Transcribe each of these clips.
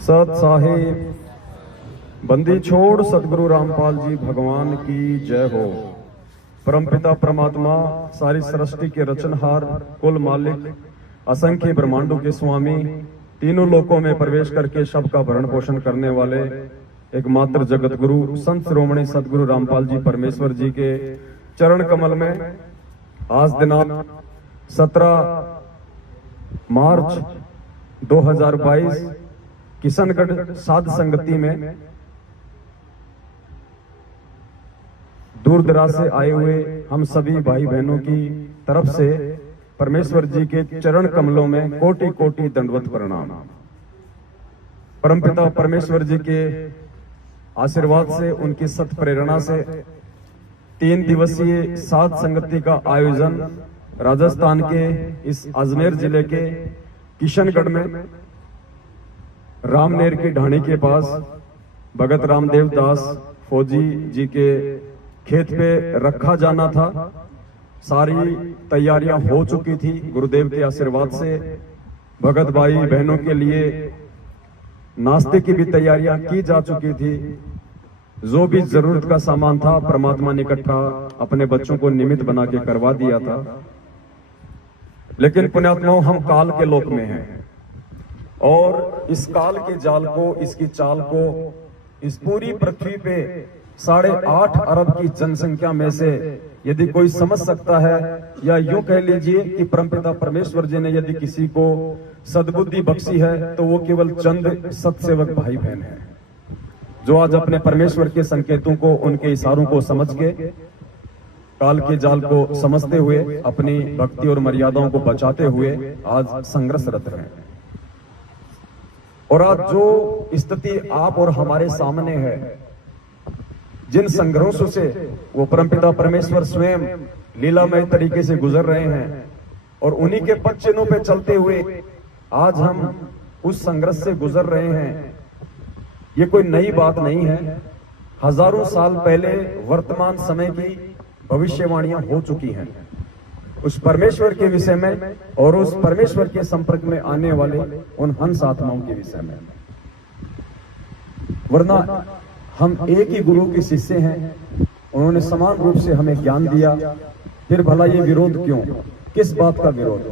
सत साहिब बंदी छोड़ सतगुरु रामपाल जी भगवान की जय हो। परमपिता परमात्मा सारी सृष्टि के रचनहार, कुल मालिक, असंख्य ब्रह्मांडों के स्वामी, तीनों लोकों में प्रवेश करके सबका भरण पोषण करने वाले एकमात्र जगत गुरु संत श्रोमणी सतगुरु रामपाल जी परमेश्वर जी के चरण कमल में आज दिनांक 17 मार्च 2022 किशनगढ़ साध संगति में दूर दराज से आए हुए हम सभी भाई बहनों की तरफ से परमेश्वर जी के चरण कमलों में कोटि कोटि दंडवत प्रणाम। परमपिता परमेश्वर जी के आशीर्वाद से, उनकी सत प्रेरणा से 3 दिवसीय साध संगति का आयोजन राजस्थान के इस अजमेर जिले के किशनगढ़ में रामनेर की ढाणी के पास भगत रामदेव दास फौजी जी के खेत पे रखा जाना था। सारी तैयारियां हो चुकी थी। गुरुदेव के आशीर्वाद से भगत भाई बहनों के लिए नाश्ते की भी तैयारियां की जा चुकी थी। जो भी जरूरत का सामान था परमात्मा ने इकट्ठा अपने बच्चों को निमित्त बना के करवा दिया था। लेकिन पुण्यात्माओं, हम काल के लोक में हैं और इस काल के जाल को, इसकी चाल को इस पूरी पृथ्वी पे 8.5 अरब की जनसंख्या में से यदि कोई समझ सकता है, या यूं कह लीजिए कि परमपिता परमेश्वर जी ने यदि किसी को सद्बुद्धि बख्शी है तो वो केवल चंद सत्सेवक भाई बहन हैं, जो आज अपने परमेश्वर के संकेतों को, उनके इशारों को समझ के काल के जाल को समझते हुए अपनी भक्ति और मर्यादाओं को बचाते हुए आज संघर्षरत हैं। और आज जो स्थिति आप और हमारे सामने है, जिन संघर्षों से वो परमपिता परमेश्वर स्वयं लीलामय तरीके से गुजर रहे हैं और उन्हीं के पद चिन्हों पे चलते हुए आज हम उस संघर्ष से गुजर रहे हैं, ये कोई नई बात नहीं है। हजारों साल पहले वर्तमान समय की भविष्यवाणियां हो चुकी हैं उस परमेश्वर के विषय में और उस परमेश्वर के संपर्क में आने वाले उन हंस आत्माओं के विषय में। वरना हम एक ही गुरु के शिष्य हैं, उन्होंने समान रूप से हमें ज्ञान दिया, फिर भला ये विरोध क्यों, किस बात का विरोध।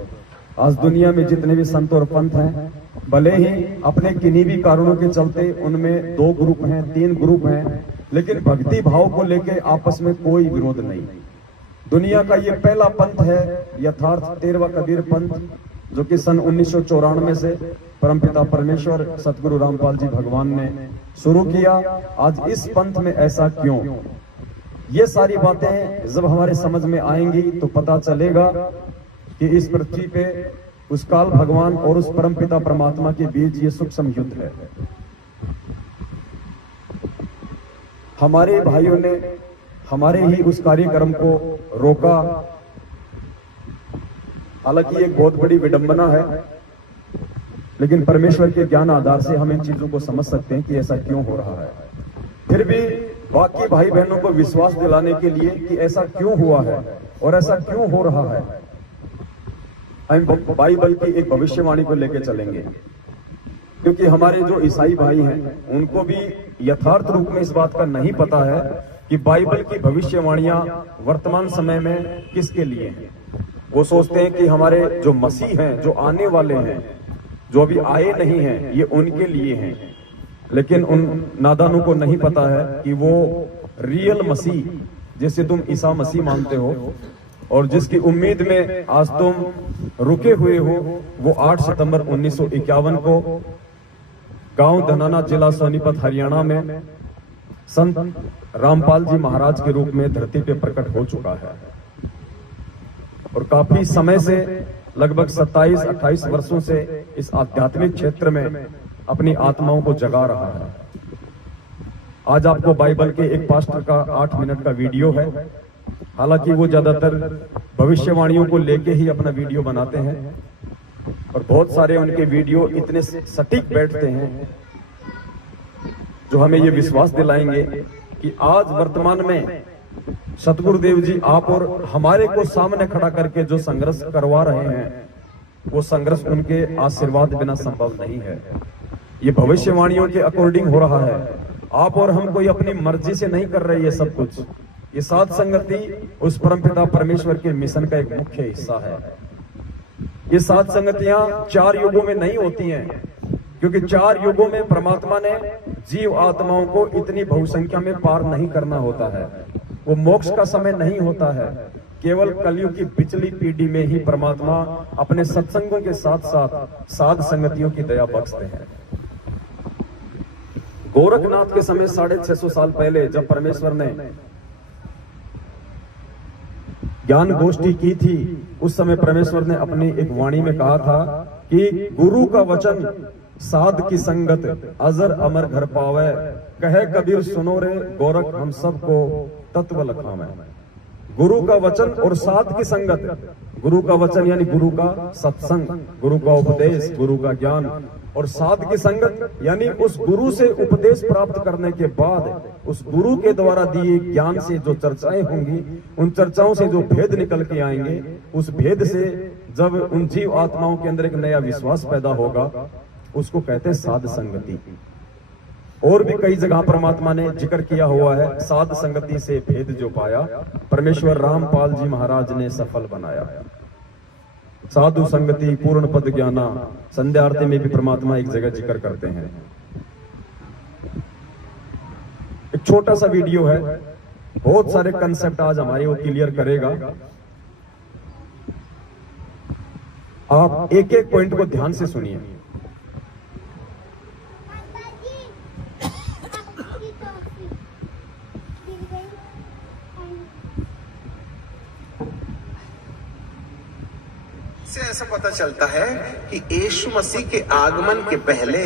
आज दुनिया में जितने भी संत और पंथ हैं, भले ही अपने किन्हीं भी कारणों के चलते उनमें 2 ग्रुप हैं, 3 ग्रुप हैं, लेकिन भक्ति भाव को लेकर आपस में कोई विरोध नहीं। दुनिया का ये पहला पंथ है यथार्थ 13वां कबीर पंथ, जो कि सन 1994 से परमपिता परमेश्वर सतगुरु रामपाल जी भगवान ने शुरू किया। आज इस पंथ में ऐसा क्यों, ये सारी बातें जब हमारे समझ में आएंगी तो पता चलेगा कि इस पृथ्वी पे उस काल भगवान और उस परमपिता परमात्मा के बीच ये सूक्ष्म युद्ध है। हमारे भाइयों ने हमारे ही उस कार्यक्रम को रोका। हालांकि एक बहुत बड़ी विडंबना है, लेकिन परमेश्वर के ज्ञान आधार से हम इन चीजों को समझ सकते हैं कि ऐसा क्यों हो रहा है। फिर भी बाकी भाई बहनों को विश्वास दिलाने के लिए कि ऐसा क्यों हुआ है और ऐसा क्यों हो रहा है, हम बाइबल की एक भविष्यवाणी को लेकर चलेंगे। क्योंकि हमारे जो ईसाई भाई हैं उनको भी यथार्थ रूप में इस बात का नहीं पता है कि बाइबल की भविष्यवाणियां वर्तमान समय में किसके लिए हैं। वो सोचते हैं कि हमारे जो मसीह हैं, जो आने वाले हैं, जो अभी आए नहीं हैं, ये उनके लिए हैं। लेकिन उन नादानों को नहीं पता है कि वो रियल मसीह, जिसे तुम ईसा मसीह मानते हो और जिसकी उम्मीद में आज तुम रुके हुए हो, वो 8 सितंबर 1951 को गांव धनाना, जिला सोनीपत, हरियाणा में संत रामपाल जी महाराज के रूप में धरती पे प्रकट हो चुका है। और काफी समय से, लगभग 27-28 वर्षों से इस आध्यात्मिक क्षेत्र में अपनी आत्माओं को जगा रहा है। आज आपको बाइबल के एक पास्टर का 8 मिनट का वीडियो है। हालांकि वो ज्यादातर भविष्यवाणियों को लेके ही अपना वीडियो बनाते हैं और बहुत सारे उनके वीडियो इतने सटीक बैठते हैं जो हमें ये विश्वास दिलाएंगे कि आज वर्तमान में सतगुरुदेव जी आप और हमारे को सामने खड़ा करके जो संघर्ष करवा रहे हैं, वो संघर्ष उनके आशीर्वाद बिना संभव नहीं है। ये भविष्यवाणियों के अकॉर्डिंग हो रहा है। आप और हम कोई अपनी मर्जी से नहीं कर रहे ये सब कुछ। ये साध संगति उस परमपिता परमेश्वर के मिशन का एक मुख्य हिस्सा है। ये साध संगतियां 4 युगों में नहीं होती हैं, क्योंकि 4 युगों में परमात्मा ने जीव आत्माओं को इतनी बहुसंख्या में पार नहीं करना होता है। वो मोक्ष का समय नहीं होता है। केवल कलयुग की पिछली पीढ़ी में ही परमात्मा अपने सत्संगों के साथ साथ साध संगतियों की दया बख्शते हैं। गोरखनाथ के समय 650 साल पहले जब परमेश्वर ने ज्ञान गोष्ठी की थी, उस समय परमेश्वर ने अपनी एक वाणी में कहा था कि गुरु का वचन साध की संगत अजर अमर घर पावे, कहे कबीर सुनो रे गोरख हम सबको तत्व लखावे। गुरु का वचन और साध की संगत, गुरु का वचन यानी गुरु का सत्संग, गुरु का उपदेश, गुरु का ज्ञान, और साध की संगत यानी उस गुरु से उपदेश प्राप्त करने के बाद उस गुरु के द्वारा दिए ज्ञान से जो चर्चाएं होंगी, उन चर्चाओं से जो भेद निकल के आएंगे, उस भेद से जब उन जीव आत्माओं के अंदर एक नया विश्वास पैदा होगा, उसको कहते हैं साध संगति। और भी कई जगह परमात्मा ने जिक्र किया हुआ है, साध संगति से भेद जो पाया परमेश्वर रामपाल जी महाराज ने सफल बनाया। साधु संगति पूर्ण पद ज्ञाना, संध्या आरती में भी परमात्मा एक जगह जिक्र करते हैं। एक छोटा सा वीडियो है, बहुत सारे कंसेप्ट आज हमारे वो क्लियर करेगा। आप एक एक पॉइंट को ध्यान से सुनिए। से ऐसा पता चलता है कि यीशु मसीह के आगमन के पहले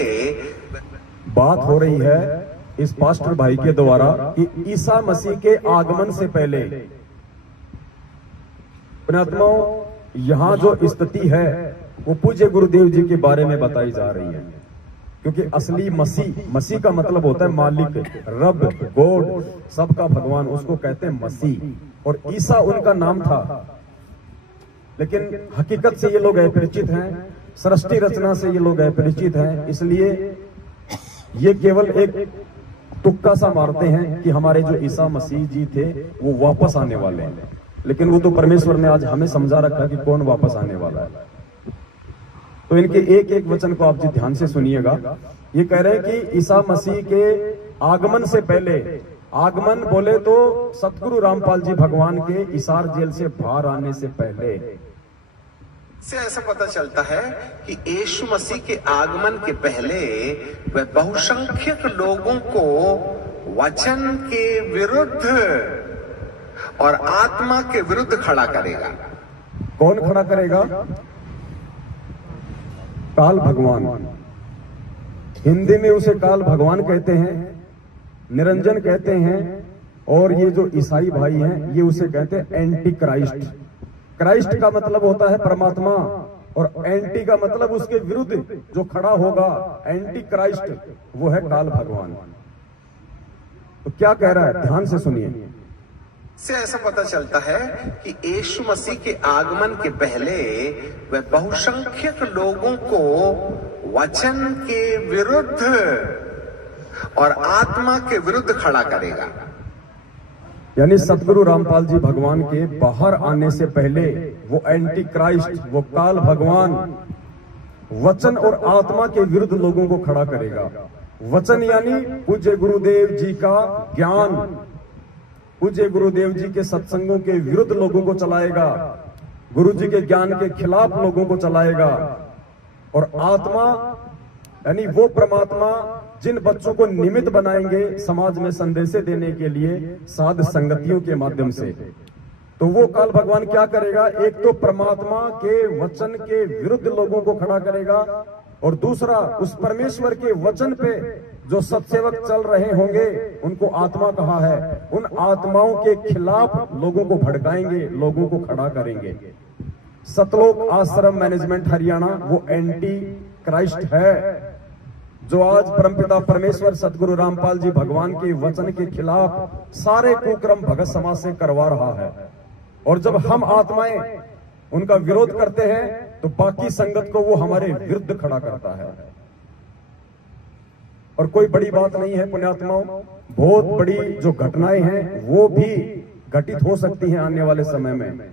बात हो रही है इस पास्टर भाई के द्वारा कि ईसा मसीह के आगमन से पहले पुण्यात्माओं यहां जो स्थिति है वो पूज्य गुरुदेव जी के बारे में बताई जा रही है। क्योंकि असली मसीह का मतलब होता है मालिक, रब, गॉड, सबका भगवान, उसको कहते हैं मसीह। और ईसा उनका नाम था, लेकिन हकीकत से ये लोग अपरिचित हैं, सृष्टि रचना से ये लोग अपरिचित हैं। इसलिए ये केवल एक तुक्का सा मारते हैं कि हमारे जो ईसा मसीह जी थे वो वापस आने वाले हैं, लेकिन वो तो परमेश्वर ने आज हमें समझा रखा कि कौन वापस आने वाला है। तो इनके एक एक वचन को आप जी ध्यान से सुनिएगा। ये कह रहे हैं कि ईसा मसीह के आगमन से पहले, आगमन बोले तो सतगुरु रामपाल जी भगवान के इसार जेल से बाहर आने से पहले से ऐसा पता चलता है कि यीशु मसीह के आगमन के पहले वह बहुसंख्यक लोगों को वचन के विरुद्ध और आत्मा के विरुद्ध खड़ा करेगा। कौन खड़ा करेगा? काल भगवान। हिंदी में उसे काल भगवान कहते हैं, निरंजन कहते हैं, और ये जो ईसाई भाई हैं ये उसे कहते हैं एंटी क्राइस्ट। क्राइस्ट का मतलब होता है परमात्मा, और एंटी का मतलब उसके विरुद्ध जो खड़ा होगा, एंटी क्राइस्ट, वो है काल भगवान। तो क्या कह रहा है, ध्यान से सुनिए। से ऐसा पता चलता है कि यीशु मसीह के आगमन के पहले वह बहुसंख्यक लोगों को वचन के विरुद्ध और आत्मा के विरुद्ध खड़ा करेगा। यानी सतगुरु रामपाल जी भगवान के बाहर आने से पहले वो एंटी क्राइस्ट, वो काल भगवान वचन और आत्मा के विरुद्ध लोगों को खड़ा करेगा। वचन यानी पूज्य गुरुदेव जी का ज्ञान, पूज्य गुरुदेव जी के सत्संगों के विरुद्ध लोगों को चलाएगा, गुरु जी के ज्ञान के खिलाफ लोगों को चलाएगा। और आत्मा यानी वो परमात्मा जिन बच्चों को निमित्त बनाएंगे समाज में संदेश देने के लिए साध संगतियों के माध्यम से। तो वो काल भगवान क्या करेगा, एक तो परमात्मा के वचन के विरुद्ध लोगों को खड़ा करेगा, और दूसरा उस परमेश्वर के वचन पे जो सत्सेवक चल रहे होंगे उनको आत्मा कहा है, उन आत्माओं के खिलाफ लोगों को भड़काएंगे, लोगों को खड़ा करेंगे। सतलोक आश्रम मैनेजमेंट हरियाणा वो एंटी क्राइस्ट है, जो आज परमपिता परमेश्वर सतगुरु रामपाल जी भगवान के वचन के खिलाफ सारे कुक्रम भगत समाज से करवा रहा है। और जब हम आत्माएं उनका विरोध करते हैं तो बाकी संगत को वो हमारे विरुद्ध खड़ा करता है। और कोई बड़ी बात नहीं है पुण्यात्माओं, बहुत बड़ी जो घटनाएं हैं वो भी घटित हो सकती हैं आने वाले समय में।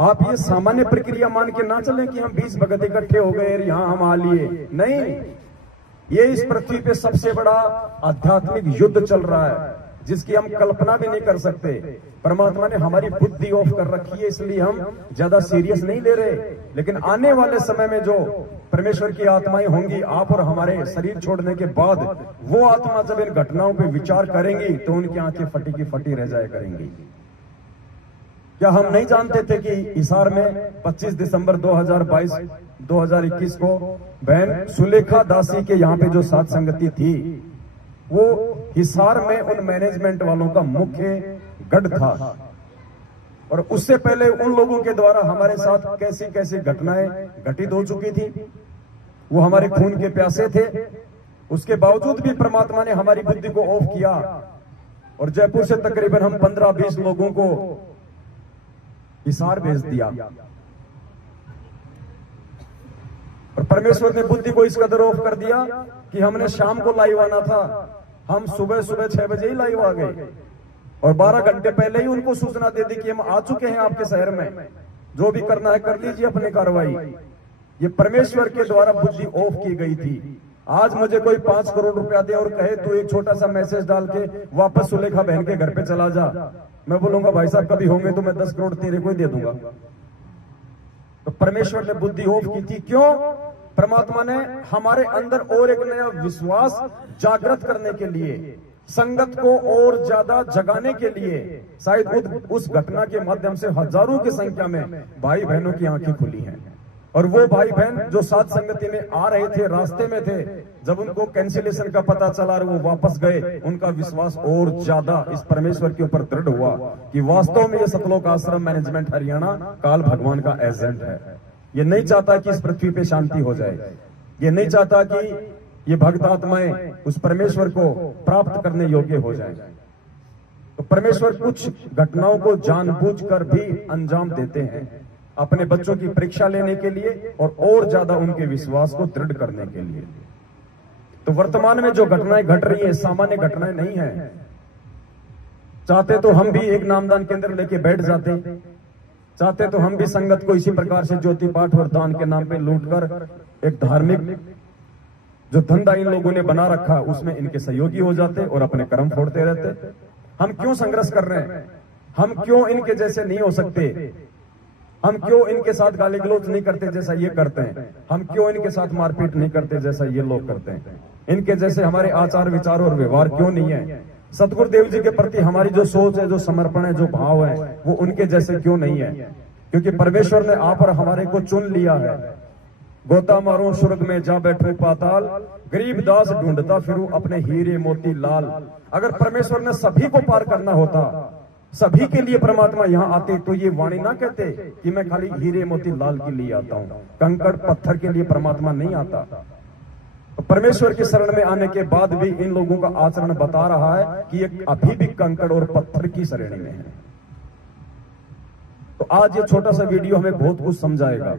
आप ये सामान्य प्रक्रिया मान के ना चलें कि हम 20 भगत इकट्ठे हो गए और यहां हम आ लिए, नहीं, ये इस पृथ्वी पे सबसे बड़ा आध्यात्मिक युद्ध चल रहा है जिसकी हम कल्पना भी नहीं कर सकते। परमात्मा ने हमारी बुद्धि ऑफ कर रखी है, इसलिए हम ज्यादा सीरियस नहीं ले रहे। लेकिन आने वाले समय में जो परमेश्वर की आत्माएं होंगी, आप और हमारे शरीर छोड़ने के बाद, वो आत्मा जब इन घटनाओं पे विचार करेंगी तो उनकी आंखें फटी की फटी रह जाया करेंगी। क्या हम नहीं जानते थे कि हिसार में 25 दिसंबर 2021 को बहन सुलेखा दासी के यहाँ पे जो सात संगति थी, वो हिसार में उन मैनेजमेंट वालों का मुख्य गढ़ था। और उससे पहले उन लोगों के द्वारा हमारे साथ कैसी कैसी घटनाएं घटित हो चुकी थी। वो हमारे खून के प्यासे थे, उसके बावजूद भी परमात्मा ने हमारी बुद्धि को ऑफ किया और जयपुर से तकरीबन हम 15-20 लोगों को हिसार भेज दिया। और परमेश्वर ने बुद्धि को इस कदर ऑफ कर दिया कि हमने शाम को लाइव आना था, हम सुबह 6 बजे ही लाइव आ गए और 12 घंटे पहले ही उनको सूचना दे दी कि हम आ चुके हैं आपके शहर में, जो भी करना है कर लीजिए अपनी कार्रवाई। ये परमेश्वर के द्वारा बुद्धि ऑफ की गई थी। आज मुझे कोई 5 करोड़ रुपया दे और कहे तू एक छोटा सा मैसेज डाल के वापस सुलेखा बहन के घर पे चला जा, मैं बोलूंगा भाई साहब कभी होंगे तो मैं 10 करोड़ तेरे को ही दे दूंगा। तो परमेश्वर ने बुद्धि ऑफ की थी। क्यों? परमात्मा ने हमारे अंदर और एक नया विश्वास जागृत करने के लिए, संगत को और ज्यादा जगाने के लिए, शायद उस घटना के माध्यम से हजारों की संख्या में भाई बहनों की आंखें खुली हैं। और वो भाई बहन जो सात संगति में आ रहे थे, रास्ते में थे, जब उनको कैंसिलेशन का पता चला और वो वापस गए, उनका विश्वास और ज्यादा इस परमेश्वर के ऊपर दृढ़ हुआ कि वास्तव में ये सतलोक आश्रम मैनेजमेंट हरियाणा काल भगवान का एजेंट है। ये नहीं चाहता कि इस पृथ्वी पे शांति हो जाए, ये नहीं चाहता कि ये भक्त आत्माएं उस परमेश्वर को प्राप्त करने योग्य हो जाए। तो परमेश्वर कुछ घटनाओं को जानबूझकर भी अंजाम देते हैं अपने बच्चों की परीक्षा लेने के लिए और ज्यादा उनके विश्वास को दृढ़ करने के लिए। तो वर्तमान में जो घटनाएं घट रही है सामान्य घटनाएं नहीं है। चाहते तो हम भी एक नामदान केंद्र लेके बैठ जाते, चाहते तो हम भी संगत को इसी प्रकार से ज्योति पाठ और दान के नाम पे लूटकर एक धार्मिक जो धंधा इन लोगों ने बना रखा उसमें इनके सहयोगी हो जाते और अपने कर्म फोड़ते रहते। हम क्यों संघर्ष कर रहे हैं? हम क्यों इनके जैसे नहीं हो सकते? हम क्यों इनके साथ गाली गलौज नहीं करते जैसा ये करते हैं? हम क्यों इनके साथ मारपीट नहीं करते जैसा ये लोग करते हैं? इनके जैसे हमारे आचार विचार और व्यवहार क्यों नहीं है? सतगुरुदेव जी के प्रति हमारी जो सोच है, जो समर्पण है, जो भाव है, वो उनके जैसे क्यों नहीं है? क्योंकि परमेश्वर ने आप और हमारे को चुन लिया है। गोता मारो स्वर्ग में जा बैठो पाताल, गरीब दास ढूंढता फिरूं अपने हीरे मोती लाल। अगर परमेश्वर ने सभी को पार करना होता, सभी के लिए परमात्मा यहाँ आते, तो ये वाणी ना कहते कि मैं खाली हीरे मोती लाल के लिए आता हूँ, कंकड़ पत्थर के लिए परमात्मा नहीं आता। तो परमेश्वर के शरण में आने के बाद भी इन लोगों का आचरण बता रहा है कि ये अभी भी कंकड़ और पत्थर की शरण में है। तो आज ये छोटा सा वीडियो हमें बहुत कुछ समझाएगा।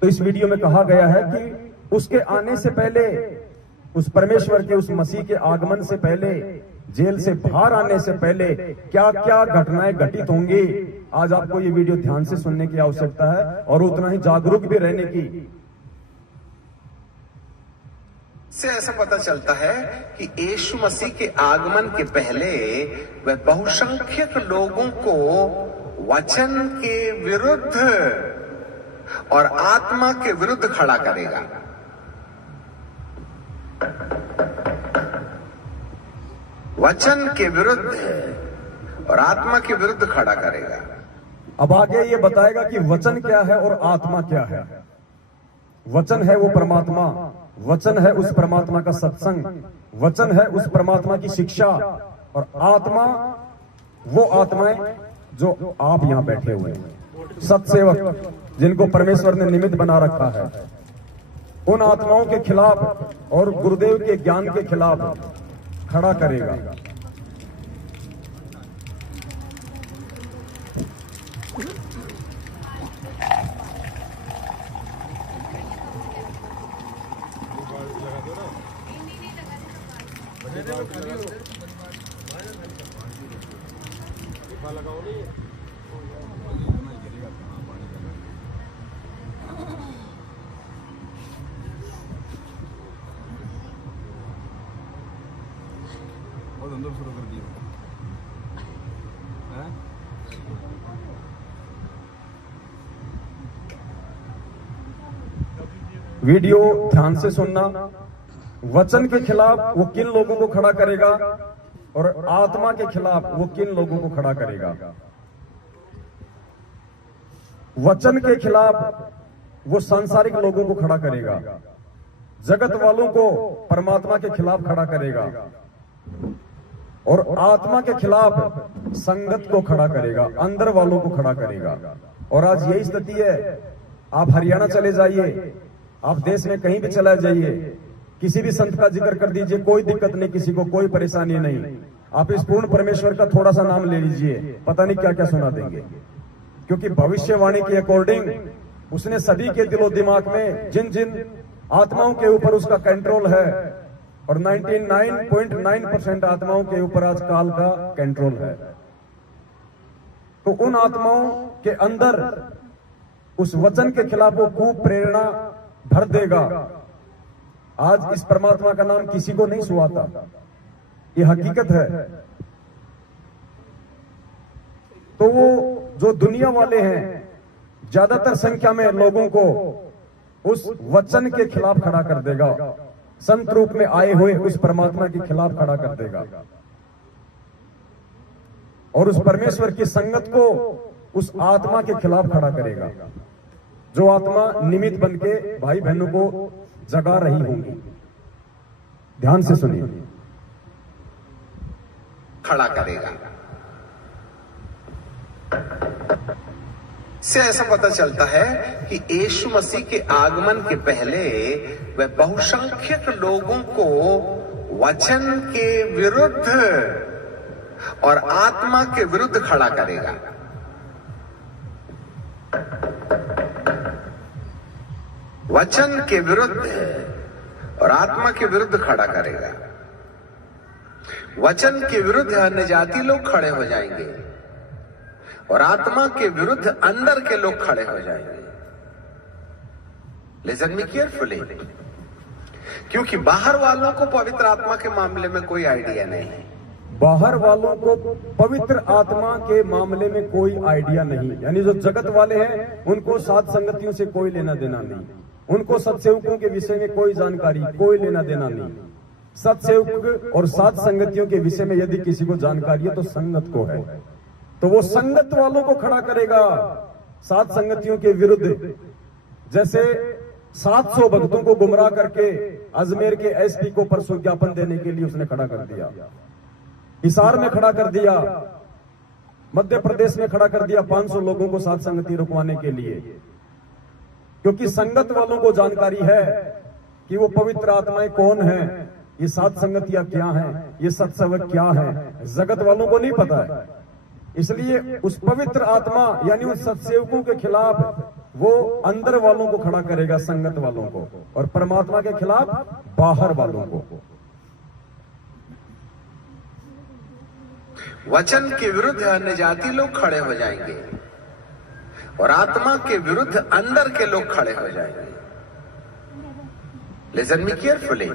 तो इस वीडियो में कहा गया है कि उसके आने से पहले, उस परमेश्वर के उस मसीह के आगमन से पहले, जेल से बाहर आने से पहले क्या क्या घटनाएं घटित होंगी। आज आपको ये वीडियो ध्यान से सुनने की आवश्यकता है और उतना ही जागरूक भी रहने की। से ऐसा पता चलता है कि यीशु मसीह के आगमन के पहले वह बहुसंख्यक लोगों को वचन के विरुद्ध और आत्मा के विरुद्ध खड़ा करेगा। वचन के विरुद्ध और आत्मा के विरुद्ध खड़ा करेगा। अब आगे ये बताएगा कि वचन क्या है और आत्मा क्या है। वचन है वो परमात्मा, वचन है उस परमात्मा का सत्संग, वचन है उस परमात्मा की शिक्षा, और आत्मा वो आत्माएं जो आप यहां बैठे हुए हैं, सत्सेवक जिनको परमेश्वर ने निमित्त बना रखा है, उन आत्माओं के खिलाफ और गुरुदेव के ज्ञान के खिलाफ खड़ा करेगा। बहुत अंदर शुरू कर दिया हैं? वीडियो ध्यान से सुनना। वचन के खिलाफ वो किन लोगों को खड़ा करेगा और आत्मा के खिलाफ वो किन लोगों को खड़ा करेगा। वचन के खिलाफ वो सांसारिक लोगों को खड़ा करेगा, जगत वालों को परमात्मा के खिलाफ खड़ा करेगा और आत्मा के खिलाफ संगत को खड़ा करेगा, अंदर वालों को खड़ा करेगा। और आज यही स्थिति है। आप हरियाणा चले जाइए, आप देश में कहीं भी चला जाइए, किसी भी संत का जिक्र कर दीजिए, कोई दिक्कत नहीं, किसी को कोई परेशानी नहीं। आप इस पूर्ण परमेश्वर का थोड़ा सा नाम ले लीजिए, पता नहीं क्या क्या सुना देंगे। क्योंकि भविष्यवाणी के अकॉर्डिंग उसने सभी के दिलो दिमाग में जिन जिन आत्माओं के ऊपर उसका कंट्रोल है, और 99.9% आत्माओं के ऊपर आज काल का कंट्रोल है, तो उन आत्माओं के अंदर उस वचन के खिलाफ वो खूब प्रेरणा भर देगा। आज इस परमात्मा का नाम किसी को नहीं सुहाता, ये हकीकत है। तो वो जो दुनिया वाले हैं, ज्यादातर संख्या में लोगों को उस वचन के खिलाफ खड़ा कर देगा, संत रूप में आए हुए उस परमात्मा के खिलाफ खड़ा कर देगा, और उस परमेश्वर की संगत को उस आत्मा के खिलाफ खड़ा करेगा, जो आत्मा निमित्त बनके भाई बहनों को जगा रही होंगी। ध्यान से सुनिए। खड़ा करेगा। से ऐसा पता चलता है कि यीशु मसीह के आगमन के पहले वह बहुसंख्यक लोगों को वचन के विरुद्ध और आत्मा के विरुद्ध खड़ा करेगा। वचन के विरुद्ध और आत्मा के विरुद्ध खड़ा करेगा। वचन के विरुद्ध अन्य जाति लोग खड़े हो जाएंगे और आत्मा के विरुद्ध अंदर के लोग खड़े हो जाएंगे। लिसन मी केयरफुली, क्योंकि बाहर वालों को पवित्र आत्मा के मामले में कोई आइडिया नहीं है। बाहर वालों को पवित्र आत्मा के मामले में कोई आइडिया नहीं, यानी जो जगत वाले हैं उनको सात संगतियों से कोई लेना देना नहीं, उनको सत्सेवकों के विषय में कोई जानकारी, कोई लेना देना नहीं। सत्सेवक और सात संगतियों के विषय में यदि किसी को जानकारी है तो संगत को है, तो वो संगत वालों को खड़ा करेगा सात संगतियों के विरुद्ध। जैसे 700 भक्तों को गुमराह करके अजमेर के एसपी को परसों ज्ञापन देने के लिए उसने खड़ा कर दिया, हिसार में खड़ा कर दिया, मध्य प्रदेश में खड़ा कर दिया 500 लोगों को सात संगति रुकवाने के लिए, क्योंकि संगत वालों को जानकारी है कि वो पवित्र आत्माएं कौन हैं, ये सात संगतियां क्या हैं, ये सत्सेवक क्या है, जगत वालों को नहीं पता है। इसलिए उस पवित्र आत्मा यानी उन सत्सेवकों के खिलाफ वो अंदर वालों को खड़ा करेगा, संगत वालों को, और परमात्मा के खिलाफ बाहर वालों को। वचन के विरुद्ध अन्य जाति लोग खड़े हो जाएंगे और आत्मा के विरुद्ध अंदर के लोग खड़े हो जाएंगे। लिसन मी केयरफुली,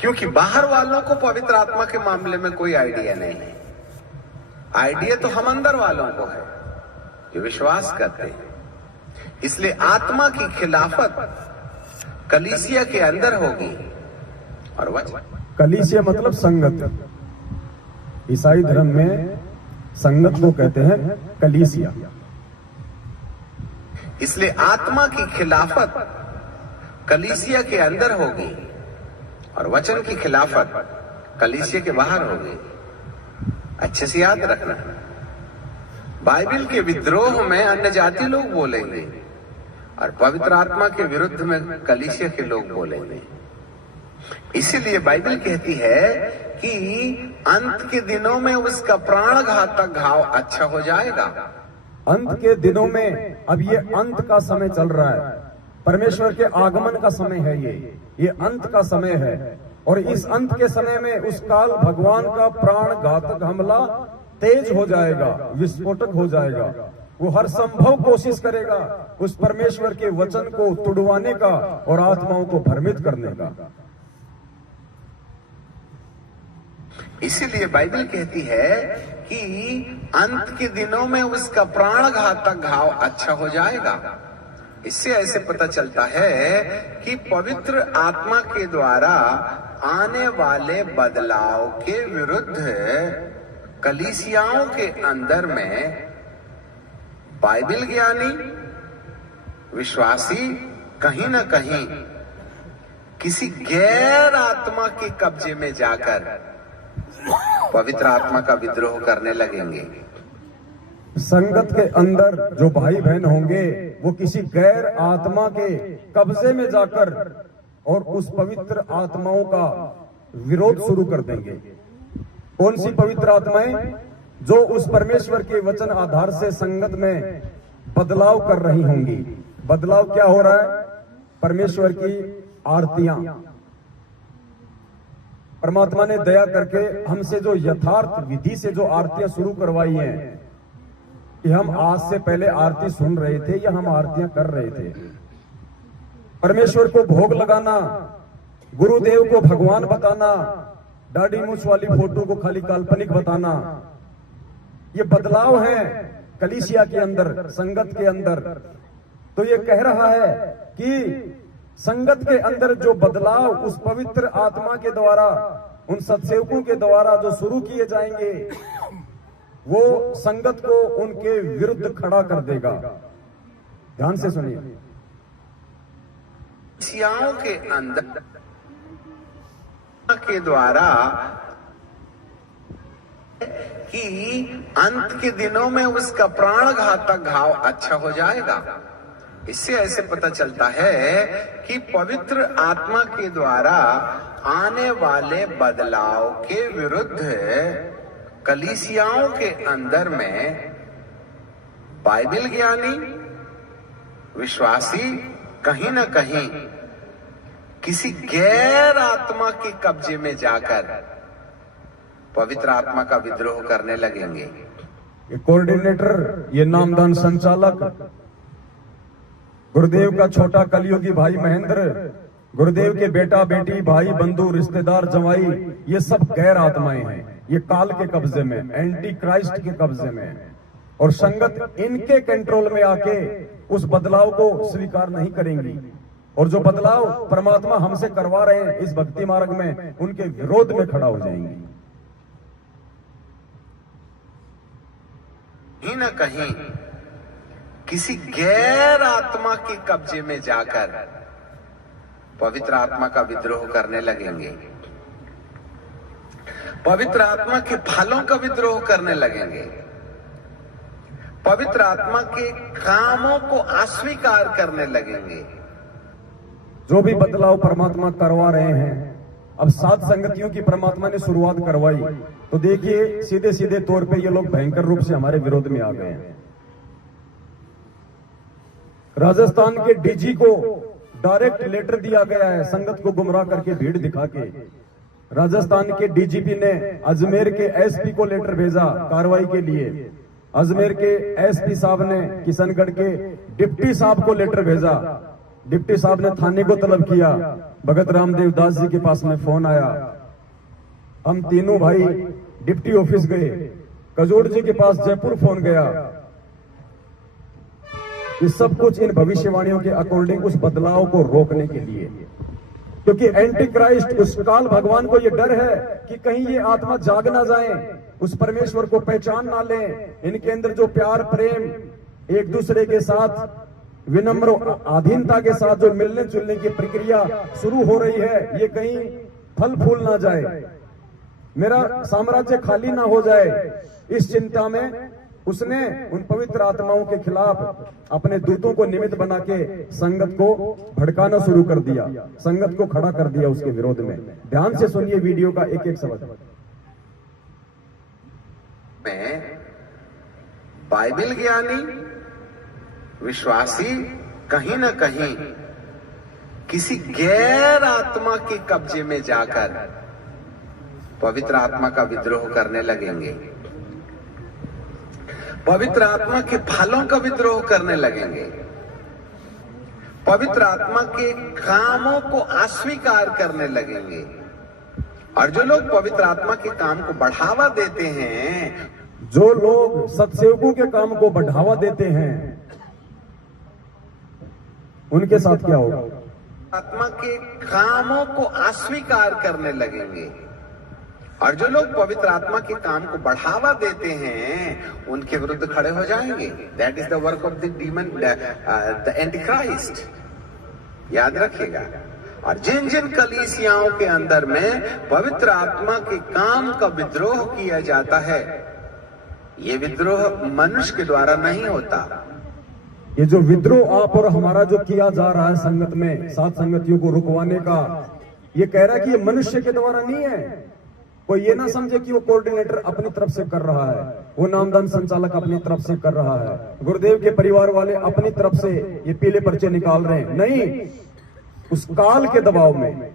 क्योंकि बाहर वालों को पवित्र आत्मा के मामले में कोई आइडिया नहीं है। आइडिया तो हम अंदर वालों को है जो विश्वास करते हैं। इसलिए आत्मा की खिलाफत कलीसिया के अंदर होगी और वचन। कलीसिया मतलब संगत। ईसाई धर्म में संगत को कहते हैं कलीसिया। इसलिए आत्मा की खिलाफत कलीसिया के अंदर होगी और वचन की खिलाफत कलीसिया के बाहर होगी। अच्छे से याद रखना, बाइबल के विद्रोह में अन्य जाति लोग बोलेंगे और पवित्र आत्मा के विरुद्ध में कलीसिया के लोग बोलेंगे। इसीलिए बाइबल कहती है कि अंत के दिनों में उसका प्राणघातक घाव अच्छा हो जाएगा। अंत के दिनों में, अब ये अंत का समय चल रहा है, परमेश्वर के आगमन का समय है, ये अंत का समय है। और इस अंत के समय में उस काल भगवान का प्राण घातक हमला तेज हो जाएगा, विस्फोटक हो जाएगा। वो हर संभव कोशिश करेगा उस परमेश्वर के वचन को तुड़वाने का और आत्माओं को भ्रमित करने का। इसीलिए बाइबल कहती है कि अंत के दिनों में उसका प्राण घातक घाव अच्छा हो जाएगा। इससे ऐसे पता चलता है कि पवित्र आत्मा के द्वारा आने वाले बदलाव के विरुद्ध कलीसियाओं के अंदर में बाइबल ज्ञानी विश्वासी कहीं ना कहीं किसी गैर आत्मा के कब्जे में जाकर पवित्र आत्मा का विद्रोह करने लगेंगे। संगत के अंदर जो भाई बहन होंगे वो किसी गैर आत्मा के कब्जे में जाकर और उस पवित्र आत्माओं का विरोध शुरू कर देंगे। कौन सी पवित्र आत्माएं? जो उस परमेश्वर के वचन आधार से संगत में बदलाव कर रही होंगी। बदलाव क्या हो रहा है? परमेश्वर की आरतियां। परमात्मा ने दया करके हमसे जो यथार्थ विधि से जो आरतियां शुरू करवाई हैं, कि हम आज से पहले आरती सुन रहे थे या हम आरतियां कर रहे थे। परमेश्वर को भोग लगाना, गुरुदेव को भगवान बताना, दाढ़ी मूछ वाली फोटो को खाली काल्पनिक बताना, ये बदलाव है कलीसिया के अंदर, संगत के अंदर। तो ये कह रहा है कि संगत के अंदर जो बदलाव उस पवित्र आत्मा के द्वारा, उन सत्सेवकों के द्वारा जो शुरू किए जाएंगे, वो संगत को उनके विरुद्ध खड़ा कर देगा। ध्यान से सुनिए। कलीसियाओं के अंदर के द्वारा कि अंत के दिनों में उसका प्राण घातक घाव अच्छा हो जाएगा। इससे ऐसे पता चलता है कि पवित्र आत्मा के द्वारा आने वाले बदलाव के विरुद्ध कलीसियाओं के अंदर में बाइबल ज्ञानी विश्वासी कहीं ना कहीं किसी गैर आत्मा के कब्जे में जाकर पवित्र आत्मा का विद्रोह करने लगेंगे। ये कोऑर्डिनेटर, ये नामदान संचालक, गुरुदेव का छोटा कलियुगी भाई महेंद्र, गुरुदेव के बेटा बेटी, भाई बंधु, रिश्तेदार, जवाई, ये सब गैर आत्माएं हैं। ये काल के कब्जे में, एंटी क्राइस्ट के कब्जे में। और संगत इनके कंट्रोल में आके उस बदलाव को स्वीकार नहीं करेंगी। और जो बदलाव परमात्मा हमसे करवा रहे हैं इस भक्ति मार्ग में, उनके विरोध में खड़ा हो जाएंगी। कहीं ना कहीं किसी गैर आत्मा के कब्जे में जाकर पवित्र आत्मा का विद्रोह करने लगेंगे। पवित्र आत्मा के फलों का विद्रोह करने लगेंगे। पवित्र आत्मा के कामों को अस्वीकार करने लगेंगे। जो भी बदलाव परमात्मा करवा रहे हैं, अब 7 संगतियों की परमात्मा ने शुरुआत करवाई, तो देखिए सीधे सीधे तौर पे ये लोग भयंकर रूप से हमारे विरोध में आ गए हैं। राजस्थान के डीजी को डायरेक्ट लेटर दिया गया है संगत को गुमराह करके, भीड़ दिखा के। राजस्थान के डीजीपी ने अजमेर के एसपी को लेटर भेजा कार्रवाई के लिए। अजमेर के एसपी साहब ने किशनगढ़ के डिप्टी साहब को लेटर भेजा। डिप्टी साहब ने थाने को तलब किया। भगत रामदेव दास जी के पास में फोन आया। हम तीनों भाई डिप्टी ऑफिस गए। कजोड़ जी के पास जयपुर फोन गया। ये सब कुछ इन भविष्यवाणियों के अकॉर्डिंग उस बदलाव को रोकने के लिए, क्योंकि एंटी क्राइस्ट, उस काल भगवान को ये डर है कि कहीं ये आत्मा जाग ना जाए, उस परमेश्वर को पहचान ना लें। इनके अंदर जो प्यार, प्रेम, एक दूसरे के साथ विनम्र अधीनता के साथ जो मिलने जुलने की प्रक्रिया शुरू हो रही है, ये कहीं फल फूल ना जाए, मेरा साम्राज्य खाली ना हो जाए। इस चिंता में उसने उन पवित्र आत्माओं के खिलाफ अपने दूतों को निमित्त बना के संगत को भड़काना शुरू कर दिया, संगत को खड़ा कर दिया उसके विरोध में। ध्यान से सुनिए वीडियो का एक एक शब्द। में बाइबल ज्ञानी विश्वासी कहीं ना कहीं किसी गैर आत्मा के कब्जे में जाकर पवित्र आत्मा का विद्रोह करने लगेंगे, पवित्र आत्मा के फलों का विद्रोह करने लगेंगे, पवित्र आत्मा के कामों को अस्वीकार करने लगेंगे। और जो लोग पवित्र आत्मा के काम को बढ़ावा देते हैं, जो लोग सत्सेवकों के काम को बढ़ावा देते हैं, उनके साथ क्या होगा? आत्मा के कामों को अस्वीकार करने लगेंगे। और जो लोग पवित्र आत्मा के काम को बढ़ावा देते हैं, उनके विरुद्ध खड़े हो जाएंगे। That is the work of the demon, the Antichrist. याद रखिएगा। और जिन जिन कलीसियाओं के अंदर में पवित्र आत्मा के काम का विद्रोह किया जाता है, ये विद्रोह मनुष्य के द्वारा नहीं होता। ये जो विद्रोह आप और हमारा जो किया जा रहा है संगत में, सात संगतियों को रुकवाने का, ये कह रहा है कि ये मनुष्य के द्वारा नहीं है। कोई ये ना समझे कि वो कोऑर्डिनेटर अपनी तरफ से कर रहा है, वो नामदान संचालक अपनी तरफ से कर रहा है, गुरुदेव के परिवार वाले अपनी तरफ से ये पीले पर्चे निकाल रहे हैं। नहीं, उस काल के दबाव में,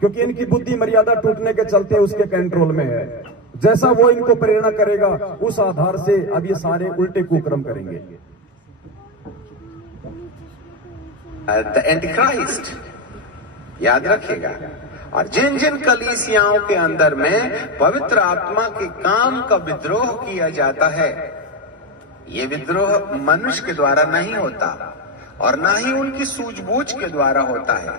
क्योंकि इनकी बुद्धि मर्यादा टूटने के चलते उसके कंट्रोल में है। जैसा वो इनको प्रेरणा करेगा, उस आधार से अब ये सारे उल्टे कुक्रम करेंगे। The Antichrist. याद रखिएगा। और जिन जिन कलीसियाओं के अंदर में पवित्र आत्मा के काम का विद्रोह किया जाता है, ये विद्रोह मनुष्य के द्वारा नहीं होता और ना ही उनकी सूझबूझ के द्वारा होता है,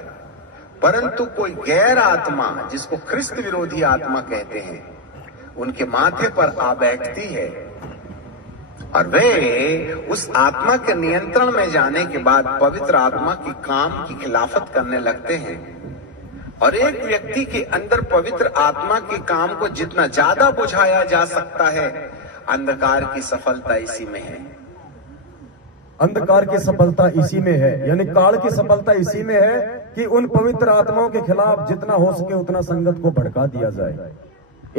परंतु कोई गैर आत्मा, जिसको ख्रिस्त विरोधी आत्मा कहते हैं, उनके माथे पर आ बैठती है और वे उस आत्मा के नियंत्रण में जाने के बाद पवित्र आत्मा की काम की खिलाफत करने लगते हैं। और एक व्यक्ति के अंदर पवित्र आत्मा के काम को जितना ज्यादा बुझाया जा सकता है, अंधकार की सफलता इसी में है। अंधकार की सफलता इसी में है, यानी काल की सफलता इसी में है कि उन पवित्र आत्माओं के खिलाफ जितना हो सके उतना संगत को भड़का दिया जाए।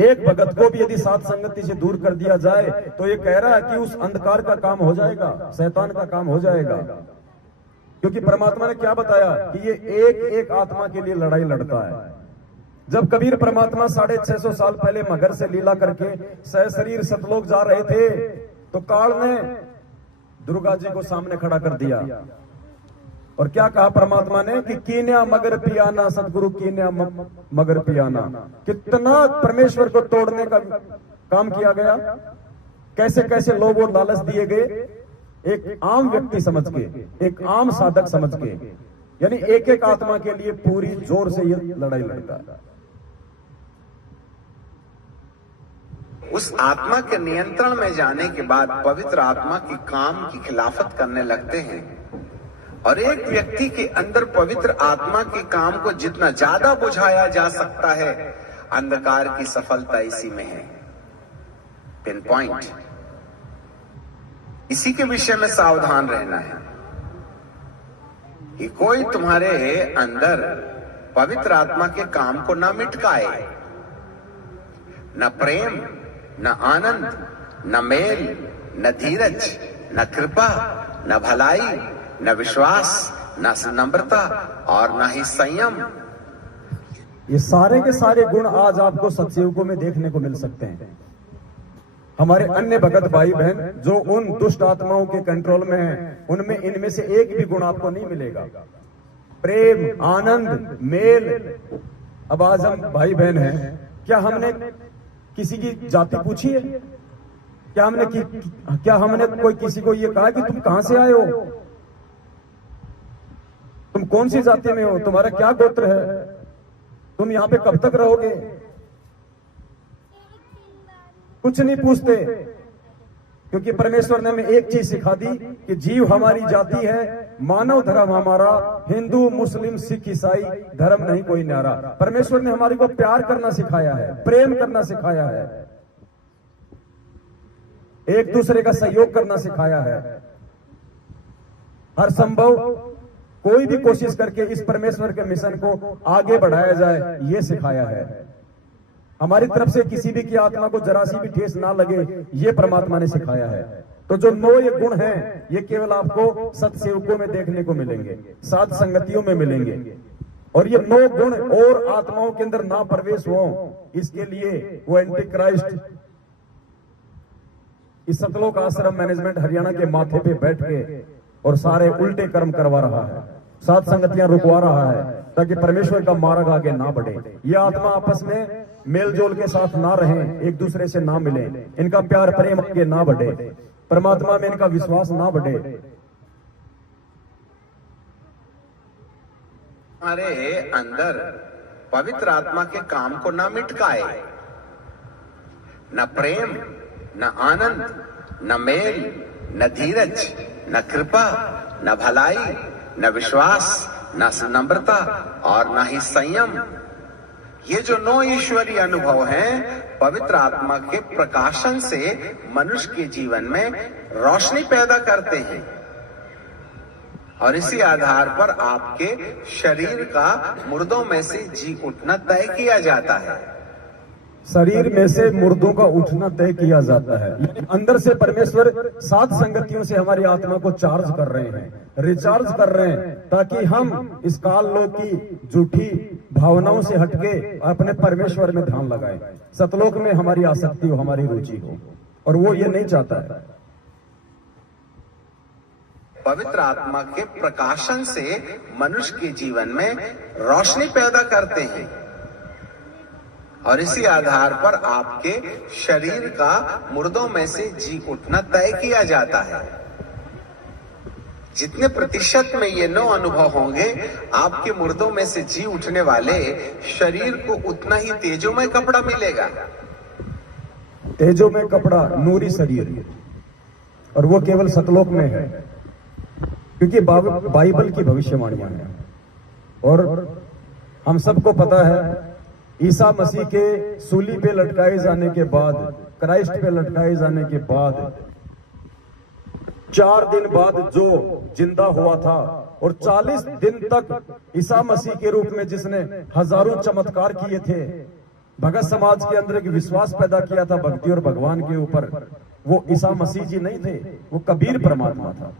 एक भगत को भी यदि सात संगति से दूर कर दिया जाए तो ये कह रहा है कि उस अंधकार का काम हो जाएगा, शैतान का काम हो जाएगा। क्योंकि परमात्मा ने क्या बताया कि ये एक एक आत्मा के लिए लड़ाई लड़ता है। जब कबीर परमात्मा 650 साल पहले मगर से लीला करके सहशरीर सतलोक जा रहे थे, तो काल ने दुर्गा जी को सामने खड़ा कर दिया और क्या कहा परमात्मा ने कि कीन्या मगर पियाना, सतगुरु कीन्या मगर पियाना। कितना परमेश्वर को तोड़ने का काम किया गया, कैसे कैसे लोगों लालच दिए गए, एक आम व्यक्ति समझ के, एक आम साधक समझ के, यानी एक एक आत्मा के लिए पूरी जोर से ये लड़ाई लड़ता है। उस आत्मा के नियंत्रण में जाने के बाद पवित्र आत्मा की काम की खिलाफत करने लगते हैं। और एक व्यक्ति के अंदर पवित्र आत्मा के काम को जितना ज्यादा बुझाया जा सकता है, अंधकार की सफलता इसी में है। Pin point. इसी के विषय में सावधान रहना है कि कोई तुम्हारे अंदर पवित्र आत्मा के काम को न मिटकाए, न प्रेम, न आनंद, न मेल, न धीरज, न कृपा, न भलाई, न विश्वास, न नम्रता और न ही संयम। ये सारे के सारे गुण आज आपको सत्सेवकों में देखने को मिल सकते हैं। हमारे अन्य भगत भाई बहन जो उन दुष्ट आत्माओं के कंट्रोल में हैं, उनमें इनमें से एक भी गुण आपको नहीं मिलेगा। प्रेम, आनंद, मेल। अब आज हम भाई बहन हैं, क्या हमने किसी की जाति पूछी है? क्या हमने कोई किसी को ये कहा कि तुम कहां से आए हो, तुम कौन सी जाति में हो, तुम्हारा क्या गोत्र है, तुम यहां पे कब तक रहोगे? कुछ नहीं पूछते, क्योंकि परमेश्वर ने हमें एक चीज सिखा दी कि जीव हमारी जाति है, मानव धर्म हमारा, हिंदू, मुस्लिम, सिख, ईसाई धर्म नहीं कोई न्यारा। परमेश्वर ने हमारे को प्यार करना सिखाया है, प्रेम करना सिखाया है, एक दूसरे का सहयोग करना सिखाया है। हर संभव कोई भी कोशिश करके इस परमेश्वर के मिशन को आगे बढ़ाया जाए, ये सिखाया है। हमारी तरफ से किसी भी की आत्मा को जरा सी भी ठेस ना लगे, ये परमात्मा ने सिखाया है। तो जो 9 ये गुण हैं, ये केवल आपको सत्सेवकों में देखने को मिलेंगे, साध संगतियों में मिलेंगे। और ये 9 गुण और आत्माओं के अंदर ना प्रवेश हो, इसके लिए वो एंटी क्राइस्ट इस सतलोक आश्रम मैनेजमेंट हरियाणा के माथे पे बैठ के और सारे उल्टे कर्म करवा रहा है, साध संगतियां रुकवा रहा है, ताकि परमेश्वर का मार्ग आगे ना बढ़े। ये आत्मा आपस में मेल जोल के साथ ना रहें, एक दूसरे से ना मिले, इनका प्यार प्रेम आगे ना बढ़े, परमात्मा में इनका विश्वास ना बढ़े। हमारे अंदर पवित्र आत्मा के काम को ना मिटकाए, न प्रेम, न आनंद, न मेल, न धीरज, न कृपा, न भलाई, न विश्वास, न नम्रता और न ही संयम। ये जो 9 ईश्वरीय अनुभव हैं, पवित्र आत्मा के प्रकाशन से मनुष्य के जीवन में रोशनी पैदा करते हैं और इसी आधार पर आपके शरीर का मुर्दों में से जी उठना तय किया जाता है। शरीर में से मुर्दों का उठना तय किया जाता है। अंदर से परमेश्वर साध संगतियों से हमारी आत्मा को चार्ज कर रहे हैं, रिचार्ज कर रहे हैं, ताकि हम इस काल लोक की झूठी भावनाओं से हटके अपने परमेश्वर में ध्यान लगाएं, सतलोक में हमारी आसक्ति हो, हमारी रुचि हो, और वो ये नहीं चाहता है। पवित्र आत्मा के प्रकाशन से मनुष्य के जीवन में रोशनी पैदा करते हैं और इसी आधार पर आपके शरीर का मुर्दों में से जी उठना तय किया जाता है। जितने प्रतिशत में ये 9 अनुभव होंगे, आपके मुर्दों में से जी उठने वाले शरीर को उतना ही तेजोमय कपड़ा मिलेगा। तेजोमय कपड़ा, नूरी शरीर, और वो केवल सतलोक में है, क्योंकि बाइबल की भविष्यवाणियां हैं। और हम सबको पता है, ईसा मसीह के सूली पे लटकाए जाने के बाद, क्राइस्ट पे लटकाए जाने के बाद 4 दिन बाद जो जिंदा हुआ था, और 40 दिन तक ईसा मसीह के रूप में जिसने हजारों चमत्कार किए थे, भगत समाज के अंदर एक विश्वास पैदा किया था भक्ति और भगवान के ऊपर, वो ईसा मसीह जी नहीं थे, वो कबीर परमात्मा था।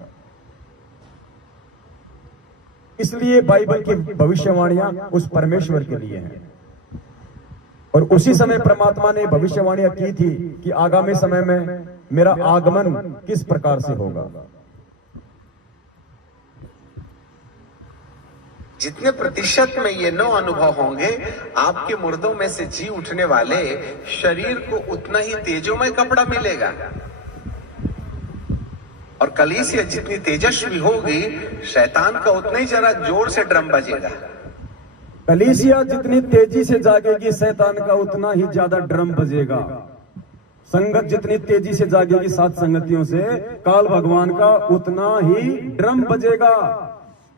इसलिए बाइबल की भविष्यवाणियां उस परमेश्वर के लिए हैं। और उसी समय परमात्मा ने भविष्यवाणियां की थी कि आगामी समय में मेरा आगमन किस प्रकार से होगा। जितने प्रतिशत में ये 9 अनुभव होंगे, आपके मुर्दों में से जी उठने वाले शरीर को उतना ही तेजोमय कपड़ा मिलेगा और कलीसिया जितनी तेजस्वी होगी, शैतान का उतना ही जरा जोर से ड्रम बजेगा। कलीसिया जितनी तेजी से जागेगी, शैतान का उतना ही ज्यादा ड्रम बजेगा। संगत जितनी तेजी से जागेगी साथ संगतियों से, काल भगवान का उतना ही ड्रम बजेगा।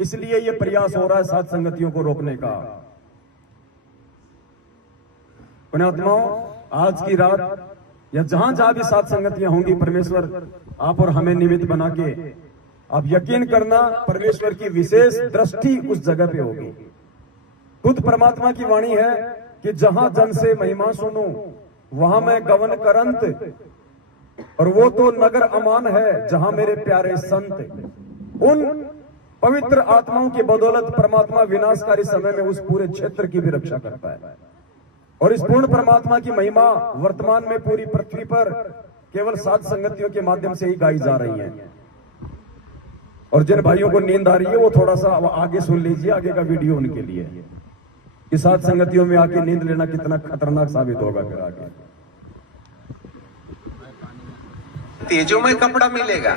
इसलिए ये प्रयास हो रहा है साथ संगतियों को रोकने का। पुण्यात्माओं, आज की रात या जहां जहां भी साथ संगतियां होंगी, परमेश्वर आप और हमें निमित्त बना के, आप यकीन करना, परमेश्वर की विशेष दृष्टि उस जगह पे होगी। खुद परमात्मा की वाणी है कि जहां जन से महिमा सुनूं, वहां मैं गवन करंत, और वो तो नगर अमान है जहां मेरे प्यारे संत। उन पवित्र आत्माओं की बदौलत परमात्मा विनाशकारी समय में उस पूरे क्षेत्र की भी रक्षा करता है। और इस पूर्ण परमात्मा की महिमा वर्तमान में पूरी पृथ्वी पर केवल साध संगतियों के माध्यम से ही गाई जा रही है। और जिन भाइयों को नींद आ रही है, वो थोड़ा सा आगे सुन लीजिए, आगे का वीडियो उनके लिए। कि साथ संगतियों में आके नींद लेना कितना खतरनाक साबित होगा फिर आगे। तेजोमय कपड़ा मिलेगा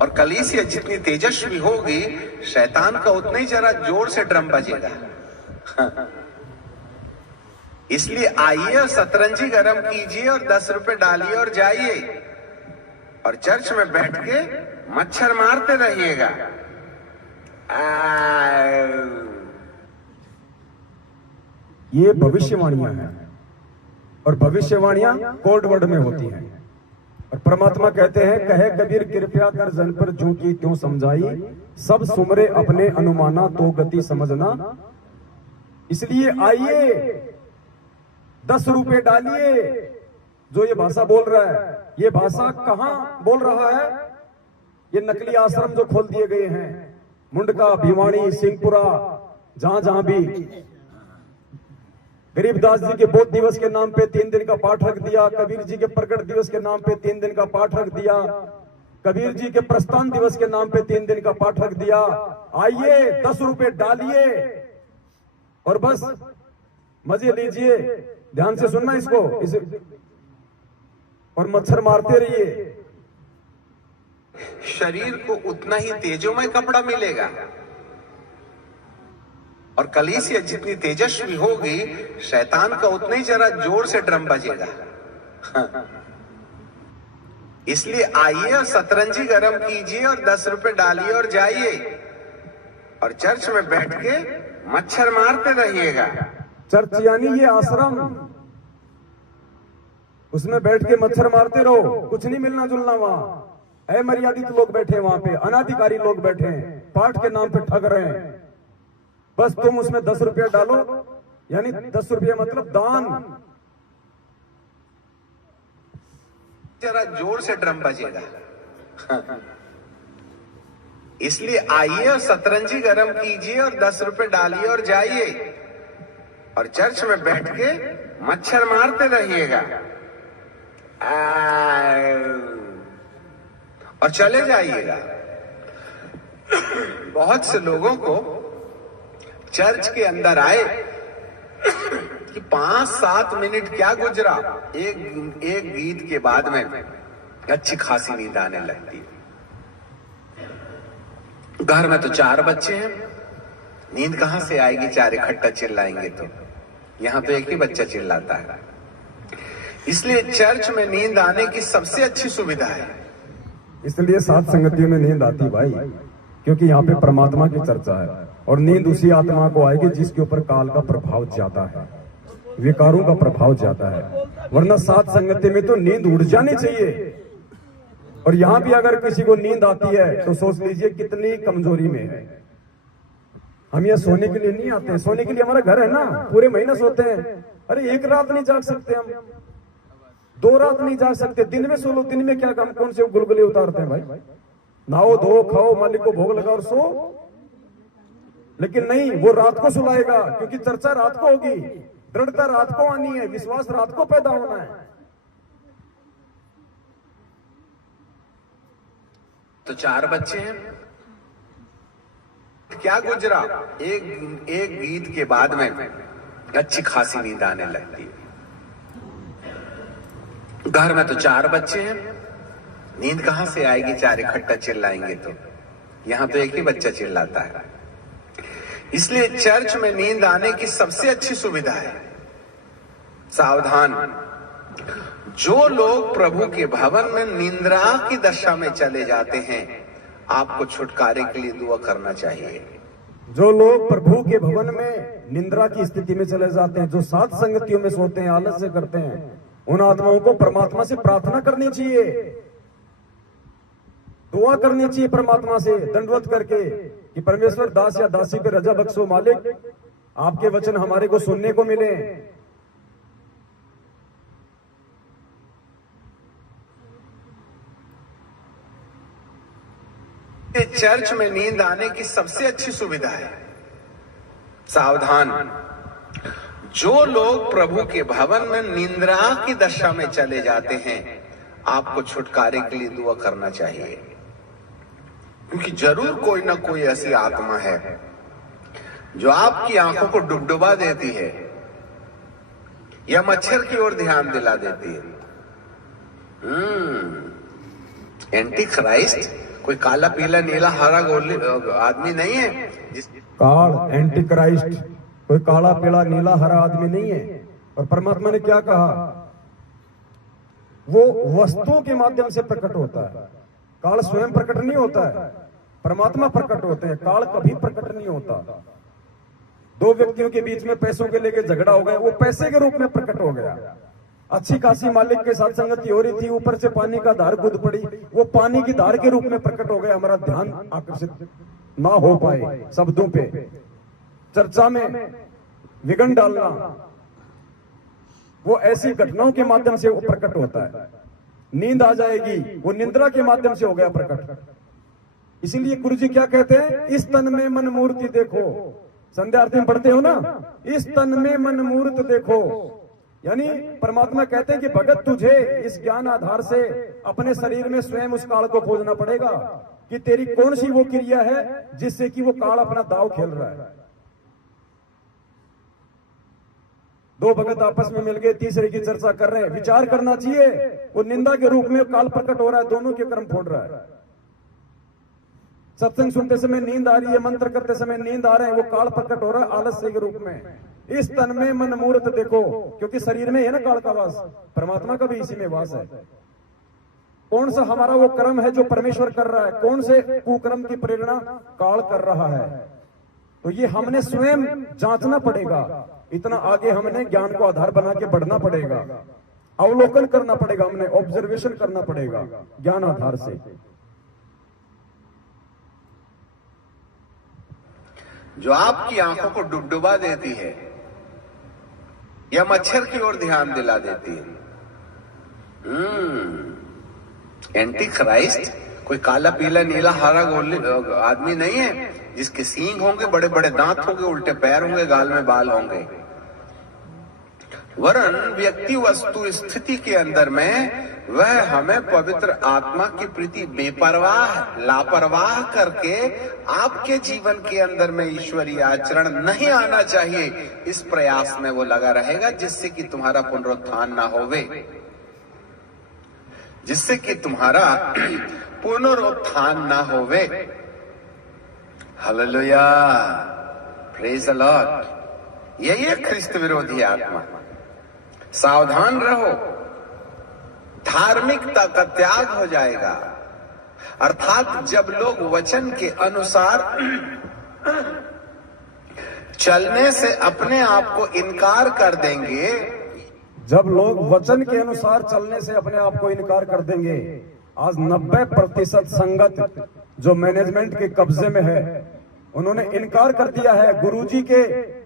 और कलीसिया जितनी तेजस्वी होगी, शैतान का उतना ही जरा जोर से ड्रम बजेगा। इसलिए आइए और सतरंजी गरम कीजिए और 10 रुपए डालिए और जाइए और चर्च में बैठ के मच्छर मारते रहिएगा। ये भविष्यवाणियां हैं, और भविष्यवाणियां कोड वर्ड में होती हैं। और परमात्मा कहते हैं, कहे कबीर कृपया कर जन पर जो की त्यों समझाई, सब सुमरे अपने अनुमाना तो गति समझना। इसलिए आइए, 10 रुपए डालिए, जो ये भाषा बोल रहा है, ये भाषा कहां बोल रहा है? ये नकली आश्रम जो खोल दिए गए हैं, मुंडका, भिवाड़ी, सिंहपुरा, जहां जहां भी गरीबदास जी के बोध दिवस के नाम पे 3 दिन का पाठ रख दिया, कबीर जी के प्रकट दिवस के नाम पे 3 दिन का पाठ रख दिया, कबीर जी के प्रस्थान दिवस के नाम पे 3 दिन का पाठ रख दिया। आइए 10 रुपए डालिए और बस मजे लीजिए, ध्यान से सुनना इसको, इसे और मच्छर मारते रहिए। शरीर को उतना ही तेजोमय कपड़ा मिलेगा और कलीसिया जितनी तेजस्वी होगी, शैतान का उतना ही जरा जोर से ड्रम बजेगा। इसलिए आइए और सतरंजी गरम कीजिए और 10 रुपए डालिए और जाइए और चर्च में बैठ के मच्छर मारते रहिएगा। चर्च यानी ये आश्रम, उसमें बैठ के मच्छर मारते रहो, कुछ नहीं मिलना जुलना वहां। अमर्यादित लोग बैठे वहां पे, अनाधिकारी लोग बैठे हैं, पाठ के नाम पे ठग रहे हैं। बस तुम उसमें 10 रुपया डालो, यानी 10 रुपया मतलब दान। जरा जोर से ड्रम बजेगा। इसलिए आइए और सतरंजी गरम कीजिए और 10 रुपए डालिए और जाइए और चर्च में बैठ के मच्छर मारते रहिएगा और चले जाइएगा। बहुत से लोगों को चर्च के अंदर आए कि 5-7 मिनट क्या गुजरा, एक गीत के बाद में अच्छी खासी नींद आने लगती है। घर में तो 4 बच्चे हैं, नींद कहां से आएगी? 4 इकट्ठा चिल्लाएंगे तो। यहां तो एक ही बच्चा चिल्लाता है। इसलिए चर्च में नींद आने की सबसे अच्छी सुविधा है। इसलिए सात संगतियों में नींद आती भाई, क्योंकि यहाँ पे परमात्मा की चर्चा है और नींद उसी आत्मा को आएगी जिसके ऊपर काल का प्रभाव ज्यादा है, विकारों का प्रभाव ज्यादा है। वरना सात संगति में तो नींद उड़ जानी चाहिए। और यहाँ भी अगर किसी को नींद आती है तो सोच लीजिए कितनी कमजोरी में है। हम यहाँ सोने के लिए नहीं आते हैं, सोने के लिए हमारा घर है ना, पूरे महीने सोते हैं। अरे एक रात नहीं जाग सकते हम, 2 रात नहीं जाग सकते, दिन में सो लो। दिन में क्या काम, कौन से गुलगुले उतारते हैं भाई? नहाओ धो खाओ, मालिक को भोग लगाओ और सो। लेकिन नहीं, वो रात को सुलाएगा, क्योंकि चर्चा रात को होगी, दृढ़ता रात को आनी है, विश्वास रात को पैदा होना है। तो 4 बच्चे हैं, क्या गुजरा, एक गीत के बाद में अच्छी खासी नींद आने लगती है। घर में तो 4 बच्चे हैं, नींद कहां से आएगी? 4 इकट्ठा चिल्लाएंगे तो। यहां तो एक ही बच्चा चिल्लाता है। इसलिए चर्च में नींद आने की सबसे अच्छी सुविधा है। सावधान, जो लोग प्रभु के भवन में निंद्रा की दशा में चले जाते हैं, आपको छुटकारे के लिए दुआ करना चाहिए। जो लोग प्रभु के भवन में निंद्रा की स्थिति में चले जाते हैं, जो सात संगतियों में सोते हैं, आलस से करते हैं, उन आत्माओं को परमात्मा से प्रार्थना करनी चाहिए, दुआ करनी चाहिए परमात्मा से दंडवत करके कि परमेश्वर दास या दासी पे रजा बख्शो मालिक, आपके वचन हमारे को सुनने को मिले। चर्च में नींद आने की सबसे अच्छी सुविधा है। सावधान, जो लोग प्रभु के भवन में निंद्रा की दशा में चले जाते हैं, आपको छुटकारे के लिए दुआ करना चाहिए। क्योंकि जरूर कोई ना कोई ऐसी आत्मा है जो आपकी आंखों को डुबडुबा देती है या मच्छर की ओर ध्यान दिला देती है। एंटी क्राइस्ट कोई काला पीला नीला हरा गोली आदमी नहीं है काल एंटी क्राइस्ट कोई काला पीला नीला हरा आदमी नहीं है। और परमात्मा ने क्या कहा? वो वस्तुओं के माध्यम से प्रकट होता है। काल स्वयं प्रकट नहीं होता है, परमात्मा प्रकट होते हैं। काल कभी प्रकट नहीं होता। 2 व्यक्तियों के बीच में पैसों के लेके झगड़ा हो गया, वो पैसे के रूप में प्रकट हो गया। अच्छी खासी मालिक के साथ संगति हो रही थी, ऊपर से पानी का धार कूद पड़ी, वो पानी की धार के रूप में प्रकट हो गया। हमारा ध्यान आकर्षित ना हो पाए शब्दों पे, चर्चा में विघन डालना, वो ऐसी घटनाओं के माध्यम से वो प्रकट होता है। नींद आ जाएगी, वो निंद्रा के माध्यम से हो गया प्रकट। इसीलिए गुरु जी क्या कहते हैं, इस तन में मन मूर्ति देखो। संध्या आरती में पढ़ते हो ना, इस तन में मन मूर्त देखो। यानी परमात्मा कहते हैं कि भगत तुझे इस ज्ञान आधार से अपने शरीर में स्वयं उस काल को खोजना पड़ेगा कि तेरी कौन सी वो क्रिया है जिससे कि वो काल अपना दाव खेल रहा है। दो भगत आपस में मिल गए, तीसरे की चर्चा कर रहे हैं, विचार करना चाहिए। वो निंदा के रूप में काल प्रकट हो रहा है, दोनों के कर्म फोड़ रहा है। सत्संग सुनते समय नींद आ रही है, मंत्र करते समय नींद आ रहे हैं, वो काल प्रकट हो रहा है आलस्य के रूप में। इस तन में मन मूर्त देखो, क्योंकि शरीर में है ना काल का वास, परमात्मा का भी इसी में वास है। कौन सा हमारा वो कर्म है जो परमेश्वर कर रहा है, कौन से कुकर्म की प्रेरणा काल कर रहा है, तो ये हमने स्वयं जांचना पड़ेगा। इतना आगे हमने ज्ञान को आधार बना के बढ़ना पड़ेगा, अवलोकन करना पड़ेगा, हमने ऑब्जर्वेशन करना पड़ेगा ज्ञान आधार से। जो आपकी आंखों को डुबडुबा देती है या मच्छर की ओर ध्यान दिला देती है। एंटी क्राइस्ट कोई काला पीला नीला हरा आदमी नहीं है जिसके सींग होंगे, बड़े बड़े दांत होंगे, उल्टे पैर होंगे, गाल में बाल होंगे। वरन व्यक्ति वस्तु स्थिति के अंदर में वह हमें पवित्र आत्मा की प्रति बेपरवाह लापरवाह करके आपके जीवन के अंदर में ईश्वरीय आचरण नहीं आना चाहिए, इस प्रयास में वो लगा रहेगा, जिससे कि तुम्हारा पुनरुत्थान ना होवे, जिससे कि तुम्हारा पुनरुत्थान ना होवे। Hallelujah, praise the Lord. यही है ख्रिस्त विरोधी आत्मा। सावधान रहो, धार्मिकता का त्याग हो जाएगा। अर्थात जब लोग वचन के अनुसार चलने से अपने आप को इनकार कर देंगे, जब लोग वचन के अनुसार चलने से अपने आप को इनकार कर देंगे। आज 90% संगत जो मैनेजमेंट के कब्जे में है, उन्होंने इनकार कर दिया है गुरुजी के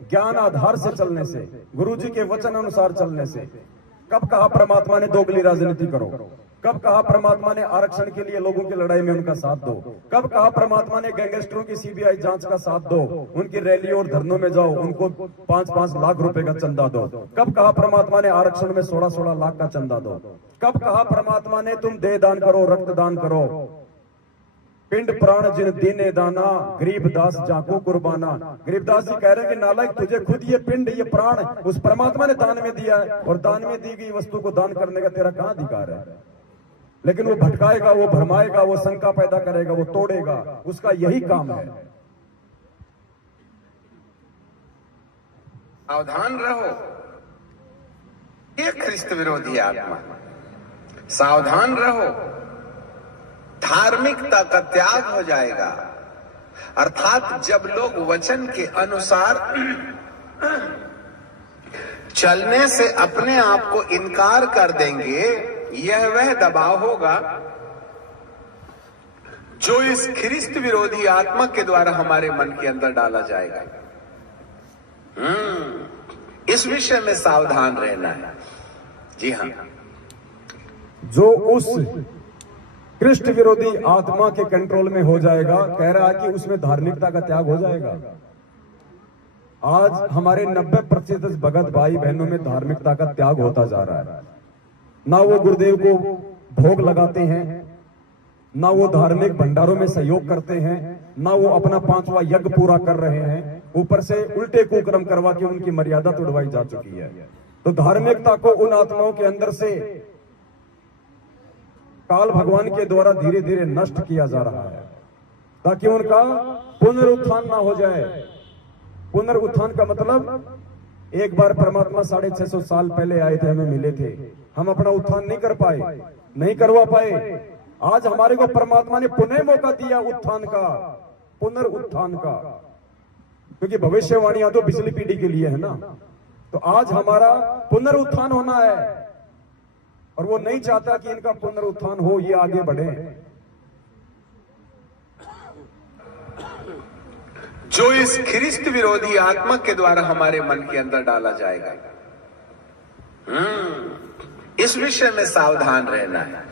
ज्ञान आधार से चलने से, गुरुजी के वचन अनुसार चलने से। कब कहा परमात्मा ने दोगली राजनीति करो, कब कहा परमात्मा ने आरक्षण के लिए लोगों की लड़ाई में उनका साथ दो, कब कहा परमात्मा ने गैंगस्टरों की सीबीआई जांच का साथ दो, उनकी रैली और धरनों में जाओ, उनको 5-5 लाख रुपए का चंदा दो। कब कहा परमात्मा ने आरक्षण में 16-16 लाख का चंदा दो। कब कहा परमात्मा ने तुम देह दान करो, रक्त दान करो, पिंड प्राण जिन दीने दाना, गरीबदास जाको कुर्बाना। गरीबदास जी कह रहे हैं कि नालायक, तुझे खुद ये पिंड ये प्राण उस परमात्मा ने दान में दिया है, और दान में दी गई वस्तु को दान करने का तेरा कहां अधिकार है। लेकिन वो भटकाएगा, वो भरमाएगा, वो शंका पैदा करेगा, वो तोड़ेगा, उसका यही काम है। सावधान रहो, ये ख्रिस्त विरोधी आत्मा। सावधान रहो, धार्मिकता का त्याग हो जाएगा। अर्थात जब लोग वचन के अनुसार चलने से अपने आप को इनकार कर देंगे, यह वह दबाव होगा जो इस ख्रिस्त विरोधी आत्मा के द्वारा हमारे मन के अंदर डाला जाएगा। इस विषय में सावधान रहना है। जी हाँ, जो उस कृष्ण विरोधी आत्मा के कंट्रोल में हो जाएगा, कह रहा है कि उसमें धार्मिकता का त्याग हो जाएगा। आज हमारे 90% भगत भाई बहनों में धार्मिकता का त्याग होता जा रहा है। ना वो गुरुदेव को भोग लगाते हैं, ना वो धार्मिक भंडारों में सहयोग करते हैं, ना वो अपना 5वां यज्ञ पूरा कर रहे हैं, ऊपर से उल्टे कुकर्म करवा के उनकी मर्यादा तोड़वाई जा चुकी है। तो धार्मिकता को उन आत्माओं के अंदर से काल भगवान के द्वारा धीरे धीरे नष्ट किया जा रहा है, ताकि उनका पुनरुत्थान ना हो जाए। पुनरुत्थान का मतलब, एक बार परमात्मा 650 साल पहले आए थे, हमें मिले थे, हम अपना उत्थान नहीं कर पाए, नहीं करवा पाए। आज हमारे को परमात्मा ने पुनः मौका दिया उत्थान का, पुनरुत्थान का, क्योंकि भविष्यवाणियां तो पिछली पीढ़ी के लिए है ना। तो आज हमारा पुनरुत्थान होना है, और वो नहीं चाहता कि इनका पुनरुत्थान हो, ये आगे बढ़े। जो इस ख्रिस्त विरोधी आत्मा के द्वारा हमारे मन के अंदर डाला जाएगा। इस विषय में सावधान रहना है।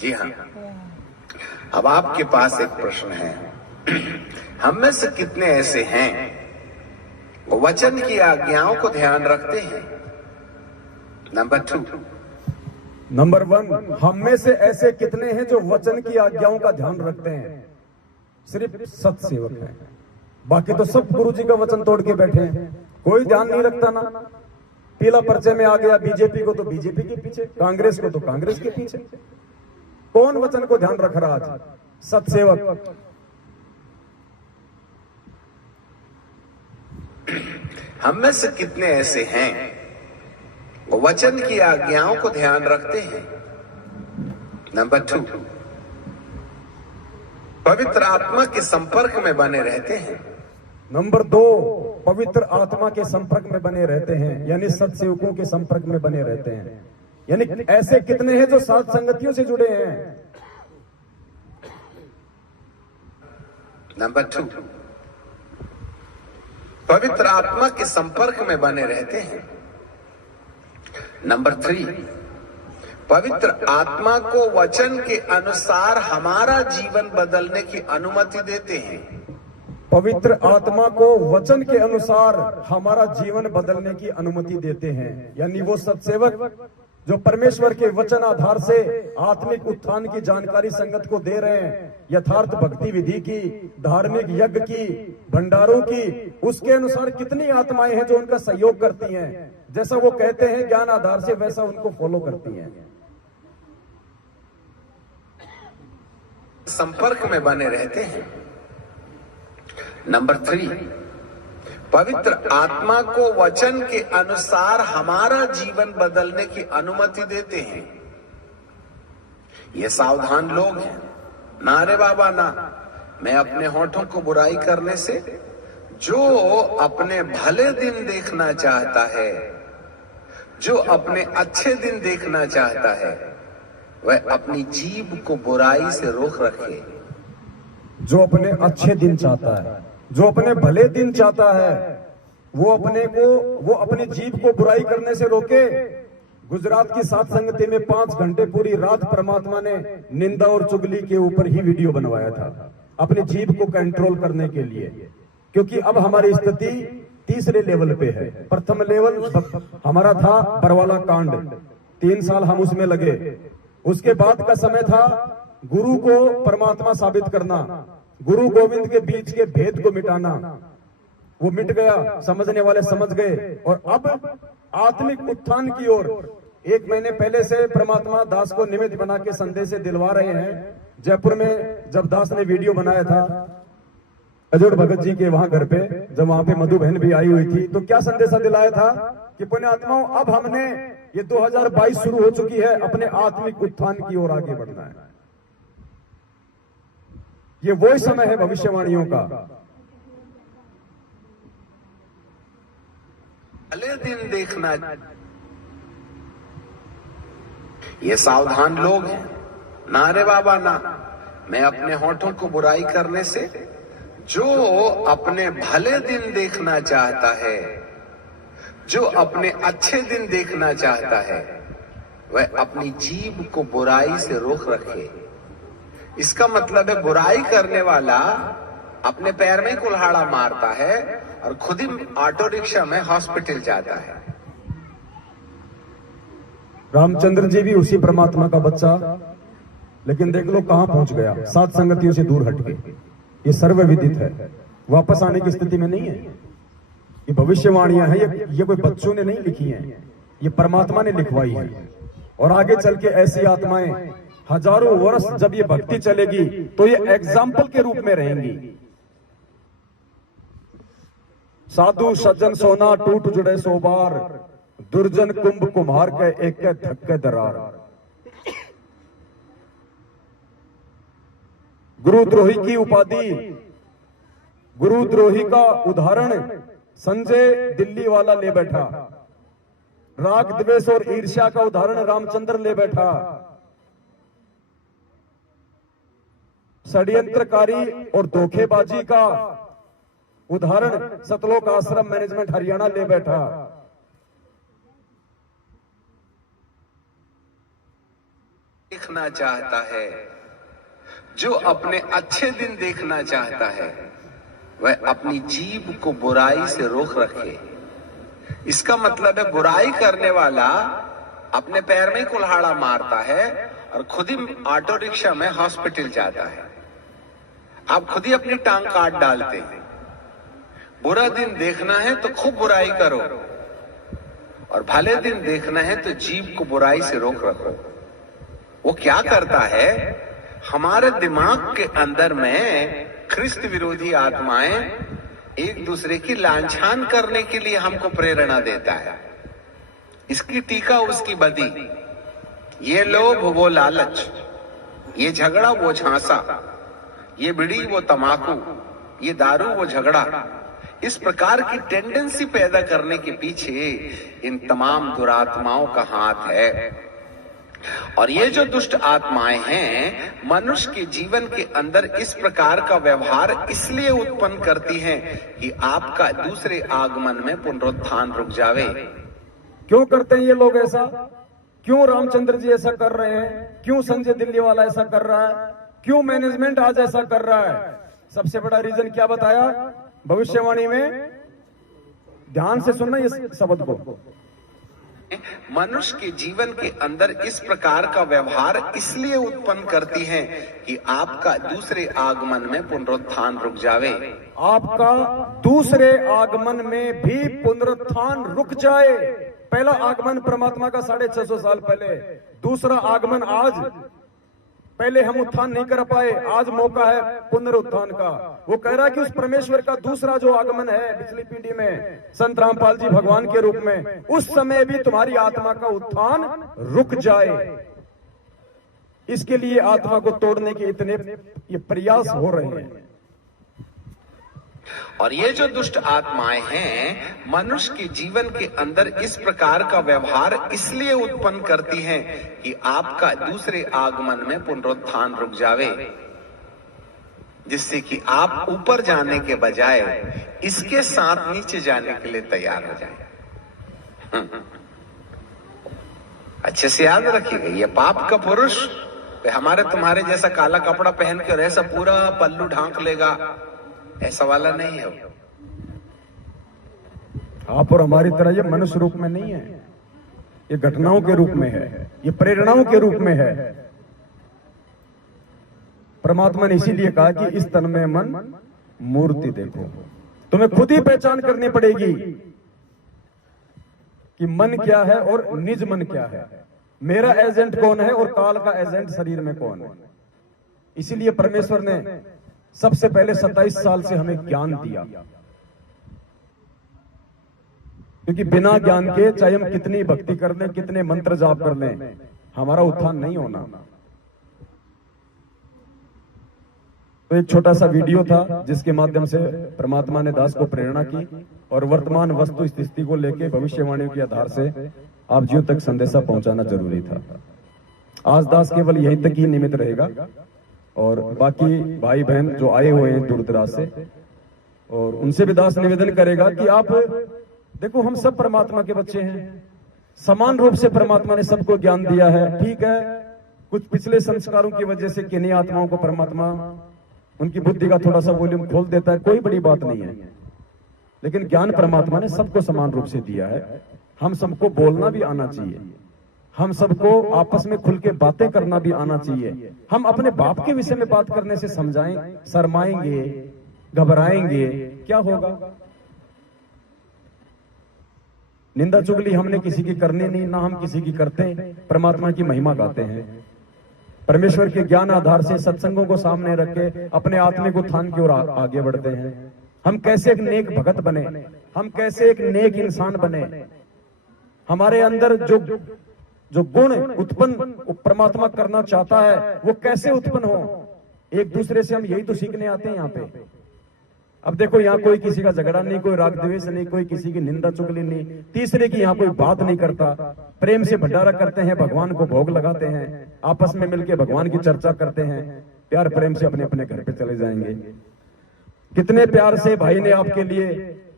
जी हाँ, अब आपके पास एक प्रश्न है, हम में से कितने ऐसे हैं वो वचन की आज्ञाओं को ध्यान रखते हैं? नंबर 2, नंबर 1, हम में से ऐसे कितने हैं जो वचन की आज्ञाओं का ध्यान रखते हैं? सिर्फ सत्सेवक हैं, बाकी तो सब गुरु जी का वचन तोड़ के बैठे हैं, कोई ध्यान नहीं रखता ना। पीला पर्चे में आ गया, बीजेपी को तो बीजेपी के पीछे, कांग्रेस को तो कांग्रेस के पीछे। कौन वचन को ध्यान रख रहा आज? सत्सेवक। हम में से कितने ऐसे हैं वो वचन की आज्ञाओं को ध्यान रखते हैं? नंबर 2, पवित्र आत्मा के संपर्क में बने रहते हैं। नंबर 2, पवित्र आत्मा के संपर्क में बने रहते हैं, यानी सत्सेवकों के संपर्क में बने रहते हैं। यानी ऐसे कितने हैं जो सात संगतियों से जुड़े हैं? नंबर 2, पवित्र आत्मा के संपर्क में बने रहते हैं। नंबर 3, पवित्र आत्मा को वचन के अनुसार हमारा जीवन बदलने की अनुमति देते हैं। पवित्र आत्मा को वचन के अनुसार हमारा जीवन बदलने की अनुमति देते हैं, यानी वो सत्सेवक जो परमेश्वर के वचन आधार से आत्मिक उत्थान की जानकारी संगत को दे रहे हैं, यथार्थ भक्ति विधि की, धार्मिक यज्ञ की, भंडारों की, उसके अनुसार कितनी आत्माएं हैं जो उनका सहयोग करती हैं, जैसा वो कहते हैं ज्ञान आधार से वैसा उनको फॉलो करती हैं। संपर्क में बने रहते हैं। नंबर 3, पवित्र आत्मा को वचन के अनुसार हमारा जीवन बदलने की अनुमति देते हैं। ये सावधान लोग हैं। ना रे बाबा ना, मैं अपने होठों को बुराई करने से, जो अपने भले दिन देखना चाहता है, जो अपने अच्छे दिन देखना चाहता है, वह अपनी जीभ को बुराई से रोक रखे। जो अपने अच्छे दिन चाहता है, जो अपने भले दिन चाहता है, वो अपनी जीभ को बुराई करने से रोके। गुजरात की सात संगति में 5 घंटे पूरी रात परमात्मा ने निंदा और चुगली के ऊपर ही वीडियो बनवाया था, अपनी जीभ को कंट्रोल करने के लिए। क्योंकि अब हमारी स्थिति तीसरे लेवल पे है। प्रथम लेवल हमारा था बरवाला कांड, 3 साल हम उसमें लगे। उसके बाद का समय था गुरु को परमात्मा साबित करना, गुरु गोविंद के बीच के भेद को मिटाना। वो मिट गया, समझने वाले समझ गए। और अब आत्मिक उत्थान की ओर 1 महीने पहले से परमात्मा दास को निमित्त बना के संदेश दिलवा रहे हैं। जयपुर में जब दास ने वीडियो बनाया था अजोड़ भगत जी के वहां घर पे, जब वहां पे मधु बहन भी आई हुई थी, तो क्या संदेशा दिलाया था कि पुण्य आत्माओं, अब हमने ये 2022 शुरू हो चुकी है, अपने आत्मिक उत्थान की ओर आगे बढ़ना है। ये वही समय है भविष्यवाणियों का। भले दिन देखना, ये सावधान लोग हैं। ना रे बाबा ना, मैं अपने होठों को बुराई करने से, जो अपने भले दिन देखना चाहता है, जो अपने अच्छे दिन देखना चाहता है, वह अपनी जीभ को बुराई से रोक रखे। इसका मतलब है बुराई करने वाला अपने पैर में कुल्हाड़ा मारता है और खुद ही ऑटो रिक्शा में हॉस्पिटल जाता है। रामचंद्र जी भी उसी परमात्मा का बच्चा, लेकिन देख लो कहां पहुंच गया, सात संगतियों से दूर हट गए। ये सर्वविदित है, वापस आने की स्थिति में नहीं है। ये भविष्यवाणियां हैं, ये कोई बच्चों ने नहीं लिखी हैं, ये परमात्मा ने लिखवाई है। और आगे चल के ऐसी आत्माएं हजारों वर्ष जब ये भक्ति चलेगी तो ये एग्जाम्पल के रूप में रहेंगी। साधु सज्जन सोना टूट जुड़े सो बार, दुर्जन कुंभ कुम्हार के एक धक्के दरार। गुरुद्रोही की उपाधि, गुरुद्रोही का उदाहरण संजय दिल्ली वाला ले बैठा। राग द्वेष और ईर्ष्या का उदाहरण रामचंद्र ले बैठा। षड्यंत्रकारी और धोखेबाजी का उदाहरण सतलोक आश्रम मैनेजमेंट हरियाणा ले बैठा। देखना चाहता है, जो अपने अच्छे दिन देखना चाहता है, वह अपनी जीभ को बुराई से रोक रखे। इसका मतलब है बुराई करने वाला अपने पैर में ही कुल्हाड़ा मारता है और खुद ही ऑटो रिक्शा में हॉस्पिटल जाता है। आप खुद ही अपनी टांग काट डालते हैं। बुरा दिन देखना है तो खूब बुराई करो, और भले दिन देखना है तो जीभ को बुराई से रोक रखो। वो क्या करता है, हमारे दिमाग के अंदर में ख्रिस्त विरोधी आत्माएं एक दूसरे की लांछन करने के लिए हमको प्रेरणा देता है। इसकी टीका उसकी बदी, ये लोभ वो लालच, ये झगड़ा वो झांसा, ये बीड़ी वो तमाकू, ये दारू वो झगड़ा। इस प्रकार की टेंडेंसी पैदा करने के पीछे इन तमाम दुरात्माओं का हाथ है। और ये जो दुष्ट आत्माएं हैं, मनुष्य के जीवन के अंदर इस प्रकार का व्यवहार इसलिए उत्पन्न करती हैं कि आपका दूसरे आगमन में पुनरुत्थान रुक जावे। क्यों करते हैं ये लोग ऐसा? क्यों रामचंद्र जी ऐसा कर रहे हैं? क्यों संजय दिल्ली वाला ऐसा कर रहा है? क्यों मैनेजमेंट आज ऐसा कर रहा है? सबसे बड़ा रीजन क्या बताया भविष्यवाणी में? ध्यान से सुनना इस शब्द को। मनुष्य के जीवन के अंदर इस प्रकार का व्यवहार इसलिए उत्पन्न करती हैं कि आपका दूसरे आगमन में पुनरुत्थान रुक जावे। आपका दूसरे आगमन में भी पुनरुत्थान रुक जाए। पहला आगमन परमात्मा का 650 साल पहले, दूसरा आगमन आज। पहले हम उत्थान नहीं कर पाए, आज मौका है पुनरुत्थान का। वो कह रहा है कि उस परमेश्वर का दूसरा जो आगमन है पिछली पीढ़ी में, संत रामपाल जी भगवान के रूप में, उस समय भी तुम्हारी आत्मा का उत्थान रुक जाए। इसके लिए आत्मा को तोड़ने के इतने ये प्रयास हो रहे हैं। और ये जो दुष्ट आत्माएं हैं, मनुष्य के जीवन के अंदर इस प्रकार का व्यवहार इसलिए उत्पन्न करती हैं कि आपका दूसरे आगमन में पुनरुत्थान रुक जावे, जिससे कि आप ऊपर जाने के बजाय इसके साथ नीचे जाने के लिए तैयार हो जाए। अच्छे से याद रखिएगा, ये पाप का पुरुष हमारे तुम्हारे जैसा काला कपड़ा पहन के और ऐसा पूरा पल्लू ढांक लेगा, ऐसा वाला नहीं है। आप और हमारी तरह ये मनुष्य रूप में नहीं है, ये घटनाओं के रूप में है, ये प्रेरणाओं के रूप में है। परमात्मा ने इसीलिए कहा कि इस तन में मन मूर्ति देखो। तुम्हें खुद ही पहचान करनी पड़ेगी कि मन क्या है और निज मन क्या है, मेरा एजेंट कौन है और काल का एजेंट शरीर में कौन है। इसीलिए परमेश्वर ने सबसे पहले 27 साल से हमें ज्ञान दिया, क्योंकि बिना ज्ञान के चाहे हम कितनी भक्ति कर लें, कितने मंत्र जाप कर लें, हमारा उत्थान नहीं होना। तो एक छोटा सा वीडियो था जिसके माध्यम से परमात्मा ने दास को प्रेरणा की और वर्तमान वस्तु स्थिति को लेकर भविष्यवाणियों के आधार से आप जीव तक संदेशा पहुंचाना जरूरी था। आज दास केवल यहीं तक ही निमित्त रहेगा और बाकी भाई बहन जो आए हुए हैं दूर दराज से, और उनसे भी दास निवेदन करेगा कि आप देखो, हम सब परमात्मा के बच्चे हैं, समान रूप से परमात्मा ने सबको ज्ञान दिया है। ठीक है, कुछ पिछले संस्कारों की वजह से किन्हीं आत्माओं को परमात्मा उनकी बुद्धि का थोड़ा सा वॉल्यूम खोल देता है, कोई बड़ी बात नहीं है, लेकिन ज्ञान परमात्मा ने सबको समान रूप से दिया है। हम सबको बोलना भी आना चाहिए, हम सबको आपस में खुल के बातें करना भी आना चाहिए। हम अपने बाप के विषय में बात करने से समझाएं, शर्माएंगे, घबराएंगे, क्या होगा? निंदा चुगली हमने किसी की करनी नहीं, ना हम किसी की करते, परमात्मा की महिमा गाते हैं। परमेश्वर के ज्ञान आधार से सत्संगों को सामने रख के अपने आत्मिक उत्थान की ओर आगे बढ़ते हैं। हम कैसे एक नेक भगत बने, हम कैसे एक नेक इंसान बने, हमारे अंदर जो गुण उत्पन्न परमात्मा करना चाहता है वो कैसे उत्पन्न हो, एक दूसरे से हम यही तो सीखने आते हैं यहाँ पे। अब देखो, यहाँ कोई किसी का झगड़ा नहीं, कोई राग द्वेष नहीं, कोई किसी की निंदा चुगली नहीं, तीसरे की यहाँ कोई बात नहीं करता, प्रेम से भंडारा करते हैं, भगवान को भोग लगाते हैं, आपस में मिलकर भगवान की चर्चा करते हैं, प्यार प्रेम से अपने अपने घर पे चले जाएंगे। कितने प्यार से भाई ने आपके लिए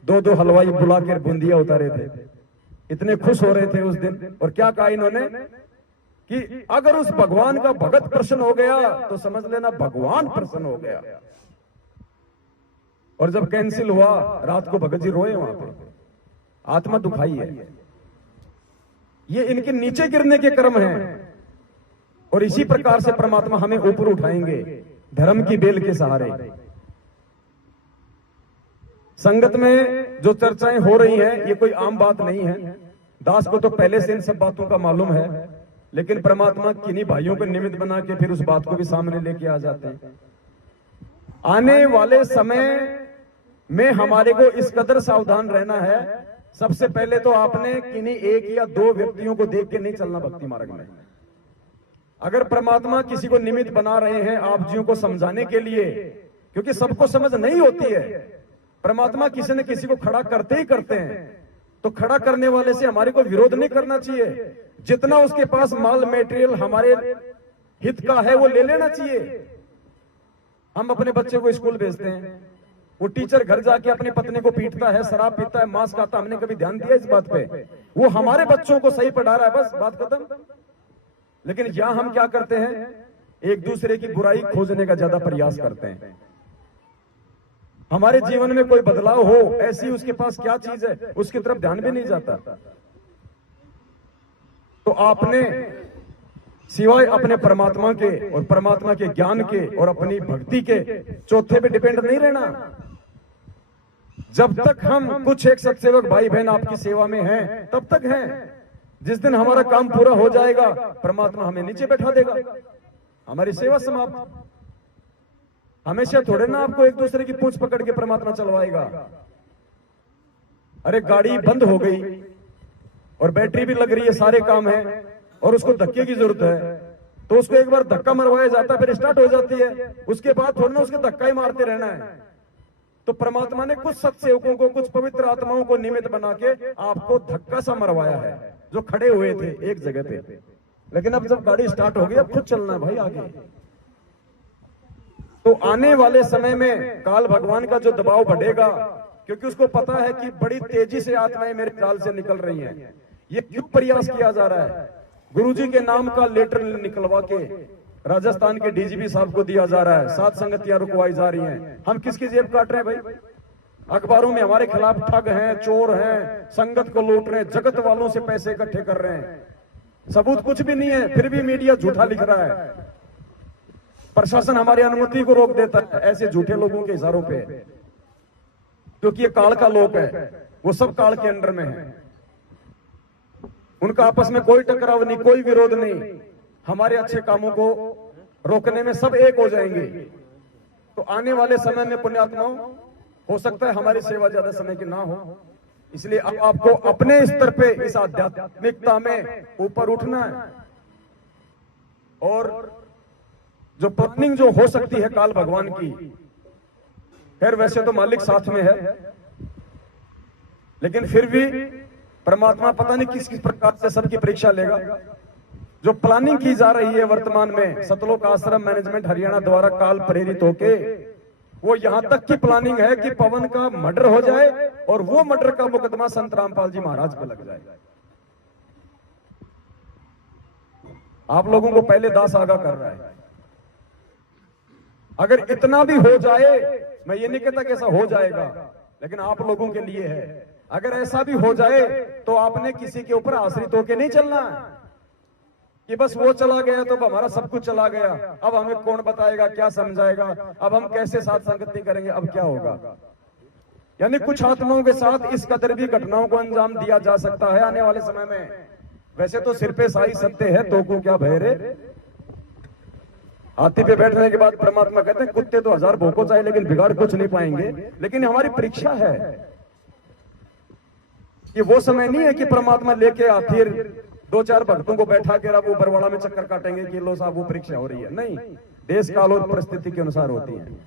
2-2 हलवाई बुलाकर बूंदिया उतारे थे, इतने खुश हो रहे थे उस दिन। और क्या कहा इन्होंने कि अगर उस भगवान का भगत प्रसन्न हो गया तो समझ लेना भगवान प्रसन्न हो गया। और जब कैंसिल हुआ, रात को भगत जी रोए वहां पे, आत्मा दुखाई है। ये इनके नीचे गिरने के कर्म हैं। और इसी प्रकार से परमात्मा हमें ऊपर उठाएंगे धर्म की बेल के सहारे। संगत में जो चर्चाएं हो रही हैं, ये कोई आम बात नहीं है। दास को तो पहले से इन सब बातों का मालूम है, लेकिन परमात्मा किन्हीं भाइयों को निमित्त बना के फिर उस बात को भी सामने लेके आ जाते हैं। आने वाले समय में हमारे को इस कदर सावधान रहना है। सबसे पहले तो आपने किन्हीं एक या दो व्यक्तियों को देख के नहीं चलना भक्ति मार्ग में। अगर परमात्मा किसी को निमित्त बना रहे हैं आप जियों को समझाने के लिए, क्योंकि सबको समझ नहीं होती है, परमात्मा किसी न किसी को खड़ा करते ही करते हैं, तो खड़ा करने वाले से हमारे को विरोध नहीं करना चाहिए। जितना उसके पास माल मटेरियल हमारे हित का है वो ले लेना चाहिए। हम अपने बच्चे को स्कूल भेजते हैं, वो टीचर घर जाके अपनी पत्नी को पीटता है, शराब पीता है, मांस खाता, हमने कभी ध्यान दिया इस बात पे? वो हमारे बच्चों को सही पढ़ा रहा है, बस बात खत्म। लेकिन यहां हम क्या करते हैं, एक दूसरे की बुराई खोजने का ज्यादा प्रयास करते हैं। हमारे जीवन में कोई बदलाव हो, ऐसी उसके पास क्या चीज है उसकी तरफ ध्यान भी नहीं जाता। तो आपने सिवाय अपने परमात्मा के और परमात्मा के ज्ञान के और अपनी भक्ति के चौथे पे डिपेंड नहीं रहना। जब तक हम कुछ एक सत्सेवक भाई बहन आपकी सेवा में हैं तब तक हैं। जिस दिन हमारा काम पूरा हो जाएगा परमात्मा हमें नीचे बैठा देगा, हमारी सेवा समाप्त। हमेशा थोड़े ना आपको एक दूसरे की पूंछ पकड़ के परमात्मा चलवाएगा। अरे गाड़ी बंद हो गई और बैटरी भी लग रही है, सारे काम है और उसको धक्के की जरूरत है, तो उसको एक बार धक्का मरवाया जाता है, फिर स्टार्ट हो जाती है। उसके बाद थोड़ा ना उसके धक्का ही मारते रहना है। तो परमात्मा ने कुछ सत्सेवकों को, कुछ पवित्र आत्माओं को निमित्त बना के आपको धक्का सा मरवाया है, जो खड़े हुए थे एक जगह पे। लेकिन अब जब गाड़ी स्टार्ट हो गई, अब खुद चलना है भाई आगे। तो आने वाले समय में काल भगवान का जो दबाव बढ़ेगा, क्योंकि उसको पता है कि बड़ी तेजी से आत्माएं मेरे काल से निकल रही हैं। ये क्यों प्रयास किया जा रहा है? गुरुजी के नाम का लेटर निकलवा के राजस्थान के डीजीपी साहब को दिया जा रहा है, 7 संगतियां रुकवाई जा रही हैं। हम किसकी जेब काट रहे हैं भाई? अखबारों में हमारे खिलाफ ठग हैं, चोर हैं, संगत को लूट रहे हैं, जगत वालों से पैसे इकट्ठे कर रहे हैं। सबूत कुछ भी नहीं है, फिर भी मीडिया झूठा लिख रहा है। प्रशासन हमारी अनुमति को रोक देता है ऐसे झूठे लोगों के इशारों पे, क्योंकि ये काल का लोक है, वो सब काल के अंडर में है। उनका आपस में कोई टकराव नहीं, कोई विरोध नहीं। हमारे अच्छे कामों को रोकने में सब एक हो जाएंगे। तो आने वाले समय में पुण्यात्माओं, हो सकता है हमारी सेवा ज्यादा समय की ना हो, इसलिए अब आपको अपने स्तर पे इस आध्यात्मिकता में ऊपर उठना है। और जो प्लानिंग जो हो सकती है काल भगवान की, खैर वैसे तो मालिक साथ में है, लेकिन फिर भी परमात्मा पता नहीं किस किस प्रकार से सबकी परीक्षा लेगा। जो प्लानिंग की जा रही है वर्तमान में सतलोक आश्रम मैनेजमेंट हरियाणा द्वारा काल प्रेरित होके, वो यहां तक की प्लानिंग है कि पवन का मर्डर हो जाए और वो मर्डर का मुकदमा संत रामपाल जी महाराज पे लग जाए। आप लोगों को पहले दास आगाह कर रहा है। अगर इतना भी हो जाए, मैं ये नहीं कहता कि ऐसा हो जाएगा, लेकिन आप लोगों के लिए है। अगर ऐसा भी हो जाए तो आपने किसी के ऊपर आश्रित होकर नहीं चलना है कि बस वो चला गया तो हमारा सब कुछ चला गया, अब हमें कौन बताएगा, क्या समझाएगा, अब हम कैसे साथ संगति करेंगे, अब क्या होगा। यानी कुछ आत्माओं के साथ इस कदर भी घटनाओं को अंजाम दिया जा सकता है आने वाले समय में। वैसे तो सिर पे साई सत्य है, तो को क्या भय रे। हाथी पे बैठने के बाद परमात्मा कहते हैं कुत्ते तो 1000 भोंको चाहे लेकिन बिगाड़ कुछ नहीं पाएंगे। लेकिन हमारी परीक्षा है कि वो समय नहीं है कि परमात्मा लेके हाथी 2-4 भक्तों को बैठा के अब वो बरवाड़ा में चक्कर काटेंगे कि लो साहब वो परीक्षा हो रही है। नहीं, देश काल और परिस्थिति के अनुसार होती है।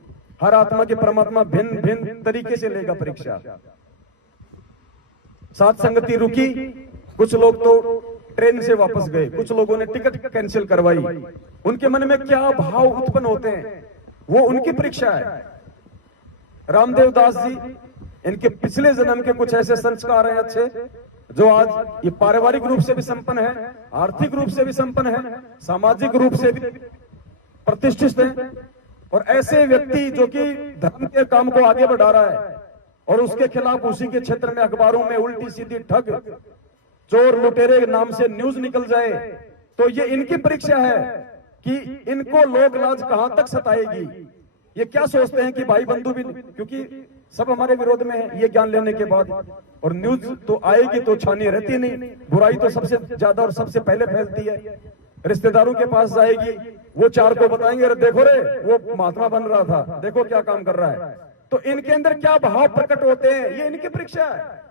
हर आत्मा की परमात्मा भिन्न भिन्न तरीके से लेगा परीक्षा। साथ संगति रुकी, कुछ लोग तो ट्रेन से वापस गए, कुछ लोगों ने टिकट कैंसिल करवाई। उनके मन में क्या भाव उत्पन्न होते हैं वो उनकी परीक्षा है। रामदेव दास जी, इनके पिछले जन्म के कुछ ऐसे संस्कार हैं अच्छे जो आज ये पारिवारिक रूप से भी संपन्न है, आर्थिक रूप से भी संपन्न है, सामाजिक रूप से भी प्रतिष्ठित है, और ऐसे व्यक्ति जो कि धर्म के काम को आगे बढ़ा रहा है और उसके खिलाफ उसी के क्षेत्र में अखबारों में उल्टी सीधी ठग, चोर लुटेरे के नाम से न्यूज निकल जाए, तो ये इनकी परीक्षा है कि इनको लोक लाज कहां तक सताएगी। ये क्या सोचते हैं कि भाई बंधु भी, क्योंकि सब हमारे विरोध में है ये ज्ञान लेने के बाद, और न्यूज तो आएगी तो छानी रहती नहीं, बुराई तो सबसे ज्यादा और सबसे पहले फैलती है। रिश्तेदारों के पास जाएगी, वो चार को बताएंगे, अरे देखो रे वो महात्मा बन रहा था, देखो क्या काम कर रहा है। तो इनके अंदर क्या भाव प्रकट होते हैं, ये इनकी परीक्षा है।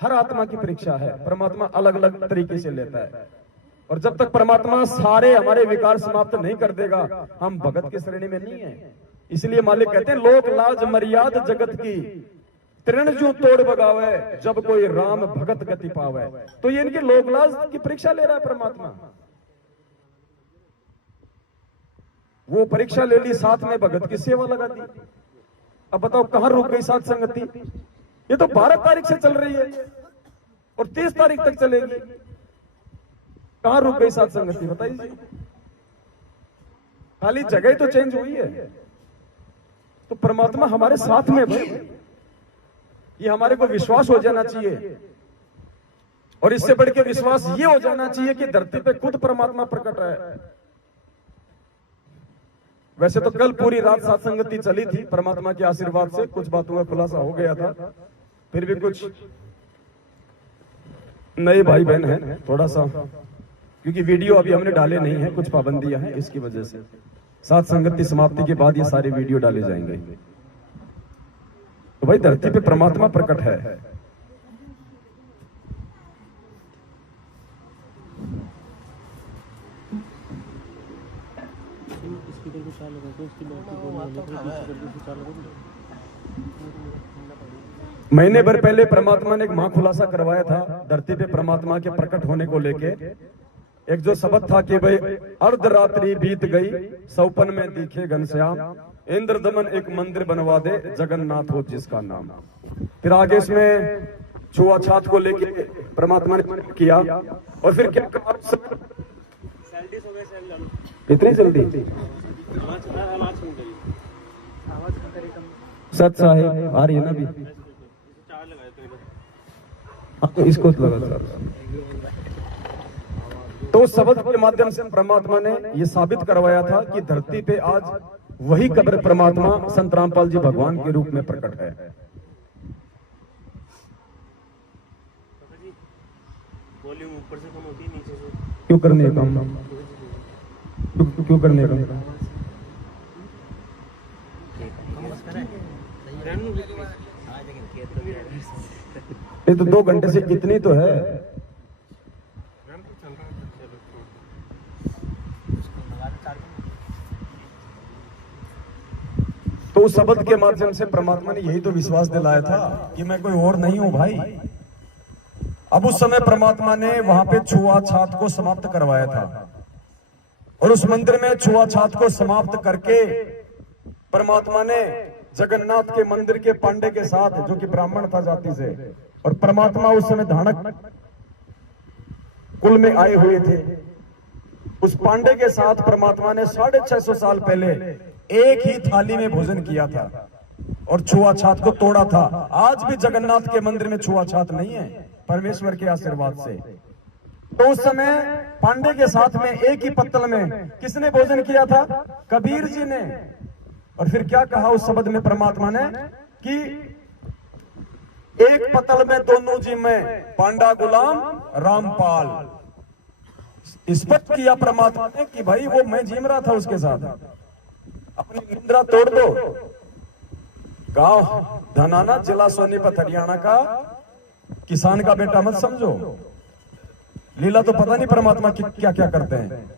हर आत्मा की परीक्षा है, परमात्मा अलग अलग तरीके से लेता है, और जब तक परमात्मा सारे हमारे विकार समाप्त नहीं कर देगा, हम भगत की श्रेणी में नहीं है। इसलिए मालिक कहते हैं, लोक लाज मर्याद जगत की तृण जो तोड़ बगावे, जब कोई राम भगत गति पावे। तो ये इनकी लोक लाज की परीक्षा ले रहा है परमात्मा। वो परीक्षा ले ली, साथ में भगत की सेवा लगा दी। अब बताओ कहां रुक गई साथ संगति। ये तो 12 तारीख से चल रही है और 30 तारीख तक चलेगी, कहां रुक गई साथ संगति बताइए। खाली जगह तो चेंज हुई है। तो परमात्मा हमारे साथ में भाई, ये हमारे को विश्वास हो जाना चाहिए, और इससे बढ़ के विश्वास ये हो जाना चाहिए कि धरती पे खुद परमात्मा प्रकट है। वैसे तो कल पूरी रात साथ संगति चली थी, परमात्मा के आशीर्वाद से कुछ बातों का खुलासा हो गया था, फिर भी कुछ नए भाई बहन हैं, थोड़ा सा क्योंकि वीडियो अभी हमने डाले नहीं है, कुछ पाबंदियां हैं, इसकी वजह से साथ संगति समाप्ति के बाद ये सारे वीडियो डाले जाएंगे। तो भाई धरती पे परमात्मा प्रकट है। महीने भर पहले परमात्मा ने एक महाखुलासा करवाया था धरती पे परमात्मा के प्रकट होने को लेके। एक जो शब्द था कि भाई अर्धरात्रि बीत गई, सौपन में दिखे घनश्याम, इंद्र दमन एक मंदिर बनवा दे, जगन्नाथ हो जिसका नाम। फिर आगे इसमें छुआछात को लेके परमात्मा ने किया, और फिर क्या कहा, इतनी जल्दी सच साहेब आ रही है ना अभी, तो इसको लगा। तो उस शब्द के माध्यम से परमात्मा ने यह साबित करवाया था कि धरती पे आज वही कब्र परमात्मा संत रामपाल जी भगवान के रूप में प्रकट है। वॉल्यूम ऊपर से कम होती है, नीचे से क्यों करने का काम, क्यों करने का, ये तो 2 घंटे से कितनी तो है। तो उस शब्द के माध्यम से परमात्मा ने यही तो विश्वास दिलाया था कि मैं कोई और नहीं हूं भाई। अब उस समय परमात्मा ने वहां पे छुआछात को समाप्त करवाया था, और उस मंदिर में छुआछात को समाप्त करके परमात्मा ने जगन्नाथ के मंदिर के पांडे के साथ, जो कि ब्राह्मण था जाति से, और परमात्मा उस समय धानक कुल में आए हुए थे, उस पांडे के साथ परमात्मा ने 650 साल पहले एक ही थाली में भोजन किया था और छुआछात को तोड़ा था। आज भी जगन्नाथ के मंदिर में छुआछात नहीं है, परमेश्वर के आशीर्वाद से। तो उस समय पांडे के साथ में एक ही पत्तल में किसने भोजन किया था? कबीर जी ने। और फिर क्या कहा उस शब्द में परमात्मा ने कि एक पत्तल में दोनों जी में, पांडा गुलाम रामपाल। स्पष्ट किया परमात्मा ने कि भाई वो मैं जिम रहा था उसके साथ, अपनी निंद्रा तोड़ दो। गांव धनाना, जिला सोनीपत, हरियाणा का किसान का बेटा मत समझो। लीला तो पता नहीं परमात्मा की क्या क्या करते हैं,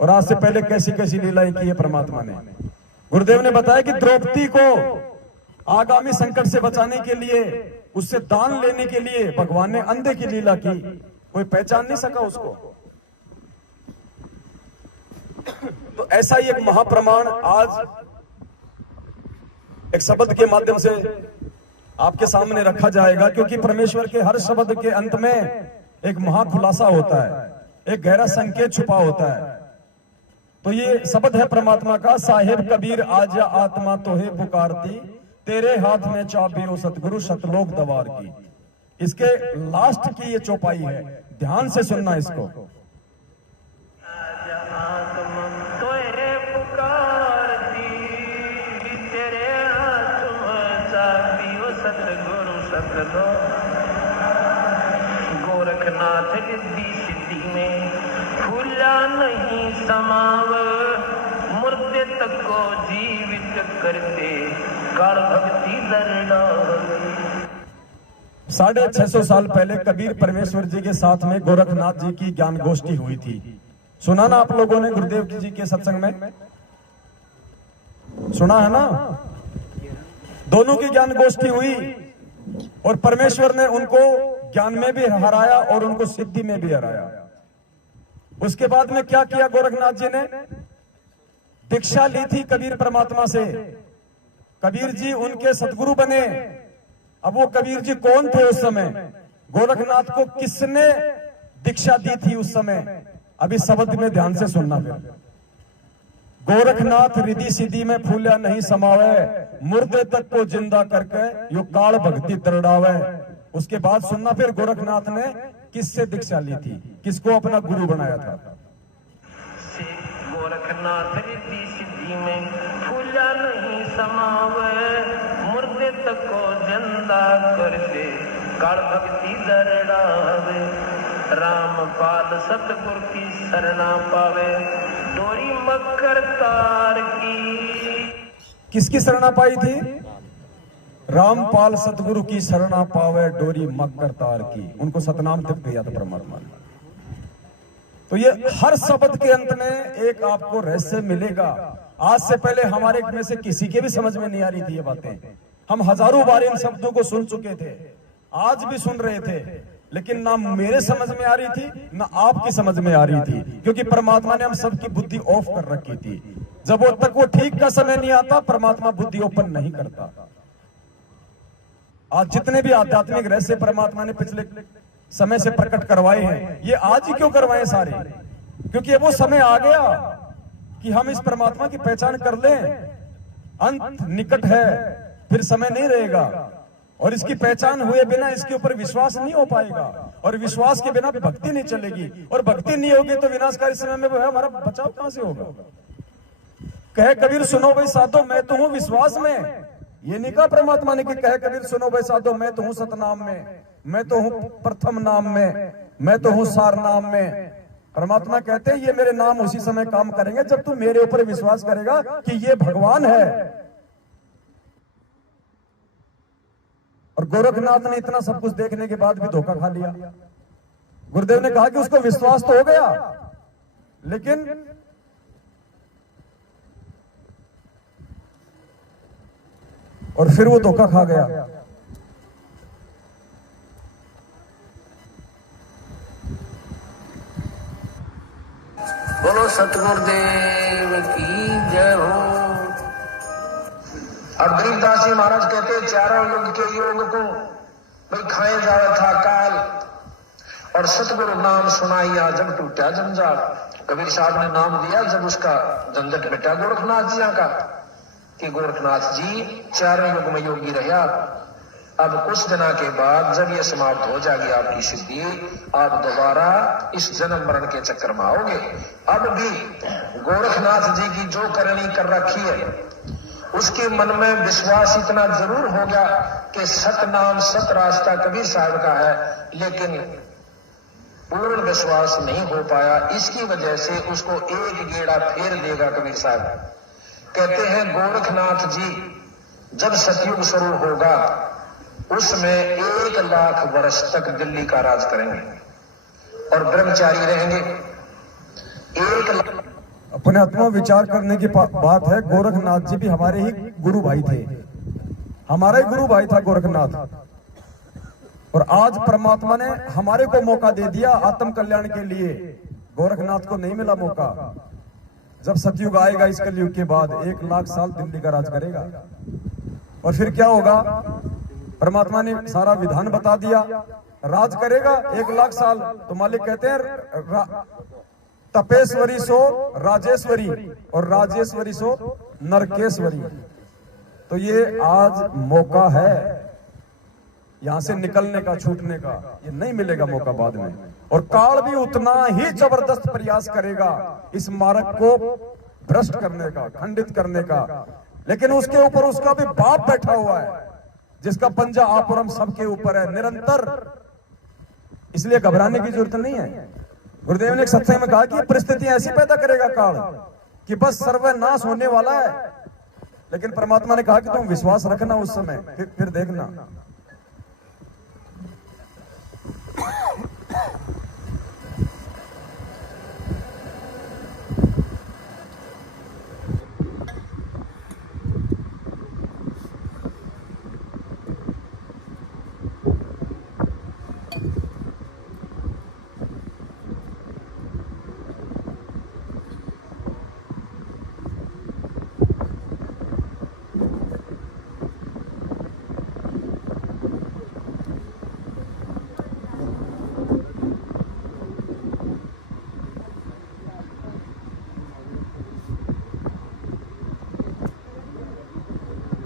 और आज से पहले कैसी कैसी लीलाएं की है परमात्मा ने। गुरुदेव ने बताया कि द्रौपदी को आगामी संकट से बचाने के लिए, उससे दान लेने के लिए भगवान ने अंधे की लीला की, कोई पहचान नहीं सका उसको। तो ऐसा ही एक महाप्रमाण आज एक शब्द के माध्यम से आपके सामने रखा जाएगा, क्योंकि परमेश्वर के हर शब्द के अंत में एक महाखुलासा होता है, एक गहरा संकेत छुपा होता है। तो ये शब्द है परमात्मा का, साहेब कबीर आजा आत्मा तोहे पुकारती, तेरे हाथ में चाबी ओ सतगुरु शतलोक दवार की। इसके लास्ट की ये चौपाई है, ध्यान से सुनना इसको। गोरखनाथ रिद्धि सिद्धि में फूला नहीं समाव, मुर्दे तक को जीवित करते काल भक्ति दरडावे। 650 साल पहले कबीर परमेश्वर जी के साथ में गोरखनाथ जी की ज्ञान गोष्ठी हुई थी। सुना ना आप लोगों ने गुरुदेव जी के सत्संग में? सुना है ना? दोनों की ज्ञान गोष्ठी हुई और परमेश्वर ने उनको ज्ञान में भी हराया और उनको सिद्धि में भी हराया। उसके बाद में क्या किया गोरखनाथ जी ने? दीक्षा ली थी कबीर परमात्मा से, कबीर जी उनके सतगुरु बने। अब वो कबीर जी कौन थे उस समय? गोरखनाथ को किसने दीक्षा दी थी उस समय? अभी शब्द में ध्यान से सुनना। फिर गोरखनाथ रिद्धि सिद्धि में फूला नहीं समावे, मुर्दे तक को जिंदा करके यो काल भक्ति दरड़ावे। उसके बाद सुनना फिर गोरखनाथ ने किससे दीक्षा ली थी, किसको अपना गुरु बनाया था। गोरखनाथ रिद्धि सिद्धि में फूला नहीं समावे, मुर्दे तक को जिंदा करते काल भक्ति दरड़ावे। रामपाल सतगुरु की शरणा पावे, डोरी मकर तार की। किसकी शरणा पाई थी? रामपाल सतगुरु की शरणा पावे, डोरी मकर तार की। उनको सतनाम तक दिया था परमात्मा ने। तो ये हर शब्द के अंत में एक आपको रहस्य मिलेगा। आज से पहले हमारे में से किसी के भी समझ में नहीं आ रही थी ये बातें। हम हजारों बार इन शब्दों को सुन चुके थे, आज भी सुन रहे थे, लेकिन ना मेरे समझ में आ रही थी ना आपकी समझ में आ रही थी, क्योंकि परमात्मा ने हम सबकी बुद्धि ऑफ कर रखी थी। जब वो ठीक का समय नहीं आता, परमात्मा बुद्धि ओपन नहीं करता। आज जितने भी आध्यात्मिक रहस्य परमात्मा ने पिछले समय से प्रकट करवाए हैं, ये आज ही क्यों करवाए सारे? क्योंकि वो समय आ गया कि हम इस परमात्मा की पहचान कर लें। अंत निकट है, फिर समय नहीं रहेगा, और इसकी पहचान हुए बिना इसके ऊपर विश्वास नहीं हो पाएगा, और विश्वास के बिना भक्ति नहीं चलेगी, और भक्ति नहीं होगी तो विनाशकारी समय में हमारा बचाव कहां से होगा? कहे कबीर सुनो भाई साधो मैं तो हूं विश्वास में। ये नहीं कहा परमात्मा ने कि कहे कबीर सुनो भाई साधो मैं तो हूं सतनाम में, मैं तो हूं प्रथम नाम में, मैं तो हूं सार नाम में। परमात्मा कहते हैं ये मेरे नाम उसी समय काम करेंगे जब तू मेरे ऊपर विश्वास करेगा कि ये भगवान है। और गोरखनाथ ने इतना सब कुछ देखने के बाद भी धोखा खा लिया। गुरुदेव ने कहा कि उसको विश्वास तो हो गया, लेकिन और फिर वो धोखा खा गया। बोलो सतगुरुदेव की जय हो। और गरीबदास जी महाराज कहते हैं चारों युग के योग को भाई खाए जावे था काल, और सतगुरु नाम सुनाइया जब टूटा जंजाल। कबीर साहब ने नाम दिया जब उसका झंझट मिटा गोरखनाथ जी का, कि गोरखनाथ जी चारों युग में योगी रहा। अब कुछ दिना के बाद जब यह समाप्त हो जाएगी आपकी सिद्धि, आप दोबारा इस जन्म मरण के चक्कर में आओगे। अब भी गोरखनाथ जी की जो करनी कर रखी है उसके मन में विश्वास इतना जरूर होगा कि सत नाम सत रास्ता कबीर साहब का है, लेकिन पूर्ण विश्वास नहीं हो पाया। इसकी वजह से उसको एक गेड़ा फेर देगा कबीर साहब। कहते हैं गोरखनाथ जी जब सतयुग शुरू होगा उसमें 1 लाख वर्ष तक दिल्ली का राज करेंगे और ब्रह्मचारी रहेंगे। 1 लाख। अपने आत्मा विचार करने की बात है। गोरखनाथ जी भी हमारे ही गुरु भाई थे, हमारा ही गुरु भाई था गोरखनाथ। और आज परमात्मा ने हमारे को मौका दे दिया आत्म कल्याण के लिए। गोरखनाथ को नहीं मिला मौका। जब सतयुग आएगा इस कलयुग के बाद 1 लाख साल दिल्ली का राज करेगा। और फिर क्या होगा? परमात्मा ने सारा विधान बता दिया। राज करेगा 1 लाख साल, तो मालिक कहते हैं तपेश्वरी सो राजेश्वरी और राजेश्वरी सो नरकेश्वरी। तो ये आज मौका है यहां से निकलने का, छूटने का। ये नहीं मिलेगा मौका बाद में। और काल भी उतना ही जबरदस्त प्रयास करेगा इस मार्ग को भ्रष्ट करने का, खंडित करने का। लेकिन उसके ऊपर उसका भी बाप बैठा हुआ है, जिसका पंजा आप और हम सबके ऊपर है निरंतर। इसलिए घबराने की जरूरत नहीं है। गुरुदेव ने एक सत्संग में कहा कि परिस्थितियां ऐसी पैदा करेगा काल कि बस सर्वनाश होने वाला है। लेकिन परमात्मा ने कहा कि तुम विश्वास रखना उस समय, फिर देखना।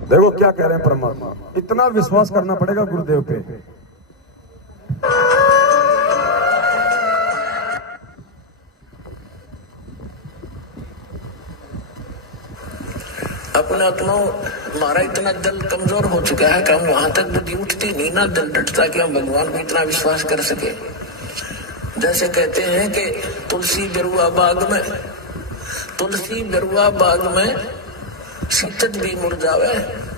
देखो क्या कह रहे हैं परमात्मा। इतना विश्वास करना पड़ेगा गुरुदेव पे। अपना तो हमारा इतना दिल कमजोर हो चुका है कि हम वहां तक बुद्धि उठती नहीं ना, दिल डटता कि हम भगवान को इतना विश्वास कर सके। जैसे कहते हैं कि तुलसी बिरुआ बाग में शीतत भी मुरझावे,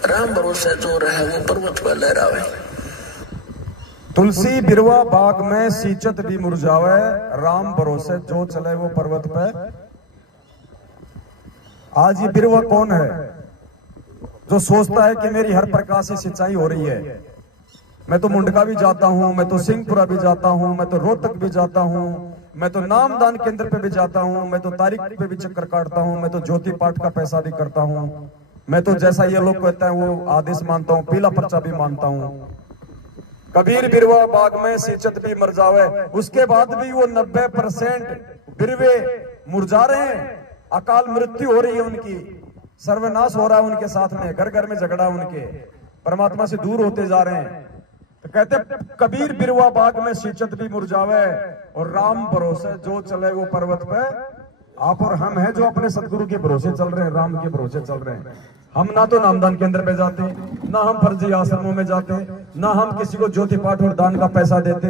राम भरोसे जो रहे वो पर्वत पर लहरावे। तुलसी बिरवा बाग में सींचत भी मुरझावे, राम भरोसे जो चले वो पर्वत पे। आज ये बिरवा कौन है जो सोचता है कि मेरी हर प्रकार से सिंचाई हो रही है? मैं तो मुंडका भी जाता हूं, मैं तो सिंहपुरा भी जाता हूं, मैं तो रोहतक भी जाता हूं, मैं तो नामदान केंद्र पे भी जाता हूं, मैं तो तारीख पे भी चक्कर काटता हूं, मैं तो ज्योति पाठ का पैसा भी करता हूं, मैं तो जैसा ये लोग कहते हैं वो आदेश मानता हूं, पीला पर्चा भी मानता हूं। कबीर बिरवा बाग में सींचत भी मुरझावे, उसके बाद भी वो 90% बिरवे मुरझा रहे हैं। अकाल मृत्यु हो रही है उनकी, सर्वनाश हो रहा है उनके साथ में, घर घर में झगड़ा उनके, परमात्मा से दूर होते जा रहे हैं। तो कहते कबीर बिरवा बाग में सींचत भी मुरझावे और राम भरोसे जो चले वो पर्वत पे। आप और हम हैं जो अपने सदगुरु के भरोसे चल रहे हैं, राम के भरोसे चल रहे हैं। हम ना तो नामदान केंद्र पे जाते, ना हम फर्जी आश्रमों में जाते, ना हम किसी को ज्योति पाठ और दान का पैसा देते,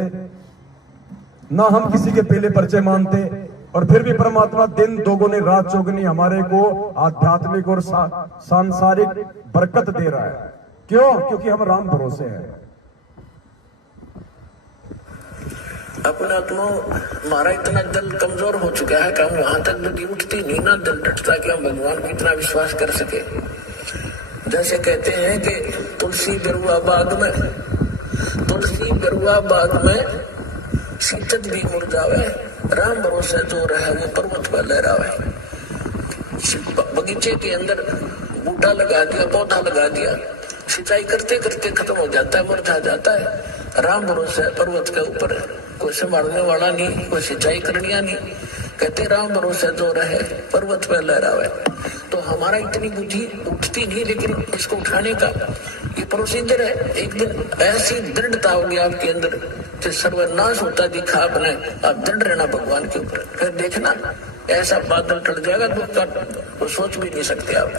ना हम किसी के पीले पर्चे मानते, और फिर भी परमात्मा दिन दोगुनी रात चौगुनी हमारे को आध्यात्मिक और सांसारिक बरकत दे रहा है। क्यों? क्योंकि हम राम भरोसे हैं। अपना तो हमारा इतना दिल कमजोर हो चुका है कि हम वहां तक बुद्धि उठती नहीं ना, दिल डटता कि हम भगवान को इतना विश्वास कर सके। जैसे कहते हैं कि तुलसी बिरुआ बाग में सींचत भी मुरझावे, राम भरोसे जो रहे वो पर्वत पर लहरावे। बगीचे के अंदर बूटा लगा दिया, पौधा लगा दिया, सिंचाई करते करते खत्म हो जाता है, मुरझा जाता है। राम भरोसे पर्वत के ऊपर कोई संभालने वाला नहीं, कोई सिंचाई करनिया नहीं। कहते राम भरोसे जो रहे पर्वत पर लहरावे। तो हमारा इतनी बुद्धि उठती नहीं, लेकिन इसको उठाने का ये प्रोसीजर है। एक दिन ऐसी दृढ़ता होगी आपके अंदर कि सर्वनाश होता दिखा आपने, आप दृढ़ रहना भगवान के ऊपर, फिर देखना ऐसा बादल टट जाएगा दुख का, तो सोच भी नहीं सकते आप।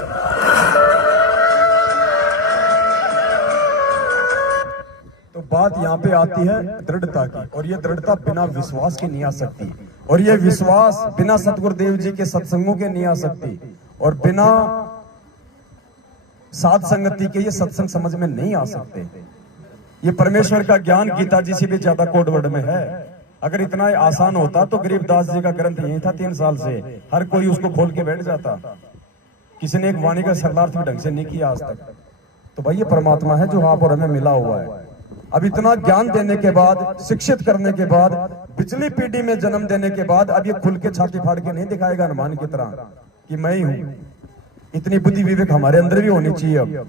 तो बात यहाँ पे आती है दृढ़ता की, और ये दृढ़ता बिना विश्वास के नहीं आ सकती, और ये विश्वास बिना सतगुरुदेव जी के सत्संगों के नहीं आ सकती, और बिना साध संगति के ये सत्संग समझ में नहीं आ सकते। ये परमेश्वर का ज्ञान गीता जी से भी ज्यादा कोडवर्ड में है। अगर इतना आसान होता तो गरीबदास जी का ग्रंथ यही था 3 साल से, हर कोई उसको खोल के बैठ जाता। किसी ने एक वाणी का शरणार्थ भी ढंग से नहीं किया आज तक। तो भाई ये परमात्मा है जो आप और हमें मिला हुआ है। अब इतना ज्ञान देने के बाद, शिक्षित करने के बाद, पिछली पीढ़ी में जन्म देने के बाद, अब ये खुल के छाती फाड़ के नहीं दिखाएगा हनुमान की तरह कि मैं ही हूं। इतनी बुद्धि विवेक हमारे अंदर भी होनी चाहिए। अब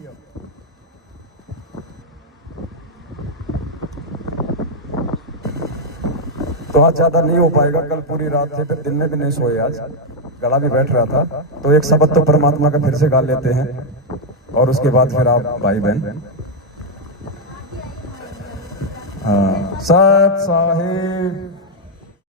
तो आज ज्यादा नहीं हो पाएगा, कल पूरी रात थे, फिर दिन में भी नहीं सोए, आज गला भी बैठ रहा था। तो एक शब्द तो परमात्मा का फिर से गा लेते हैं और उसके बाद फिर आप भाई बहन। सत साहिब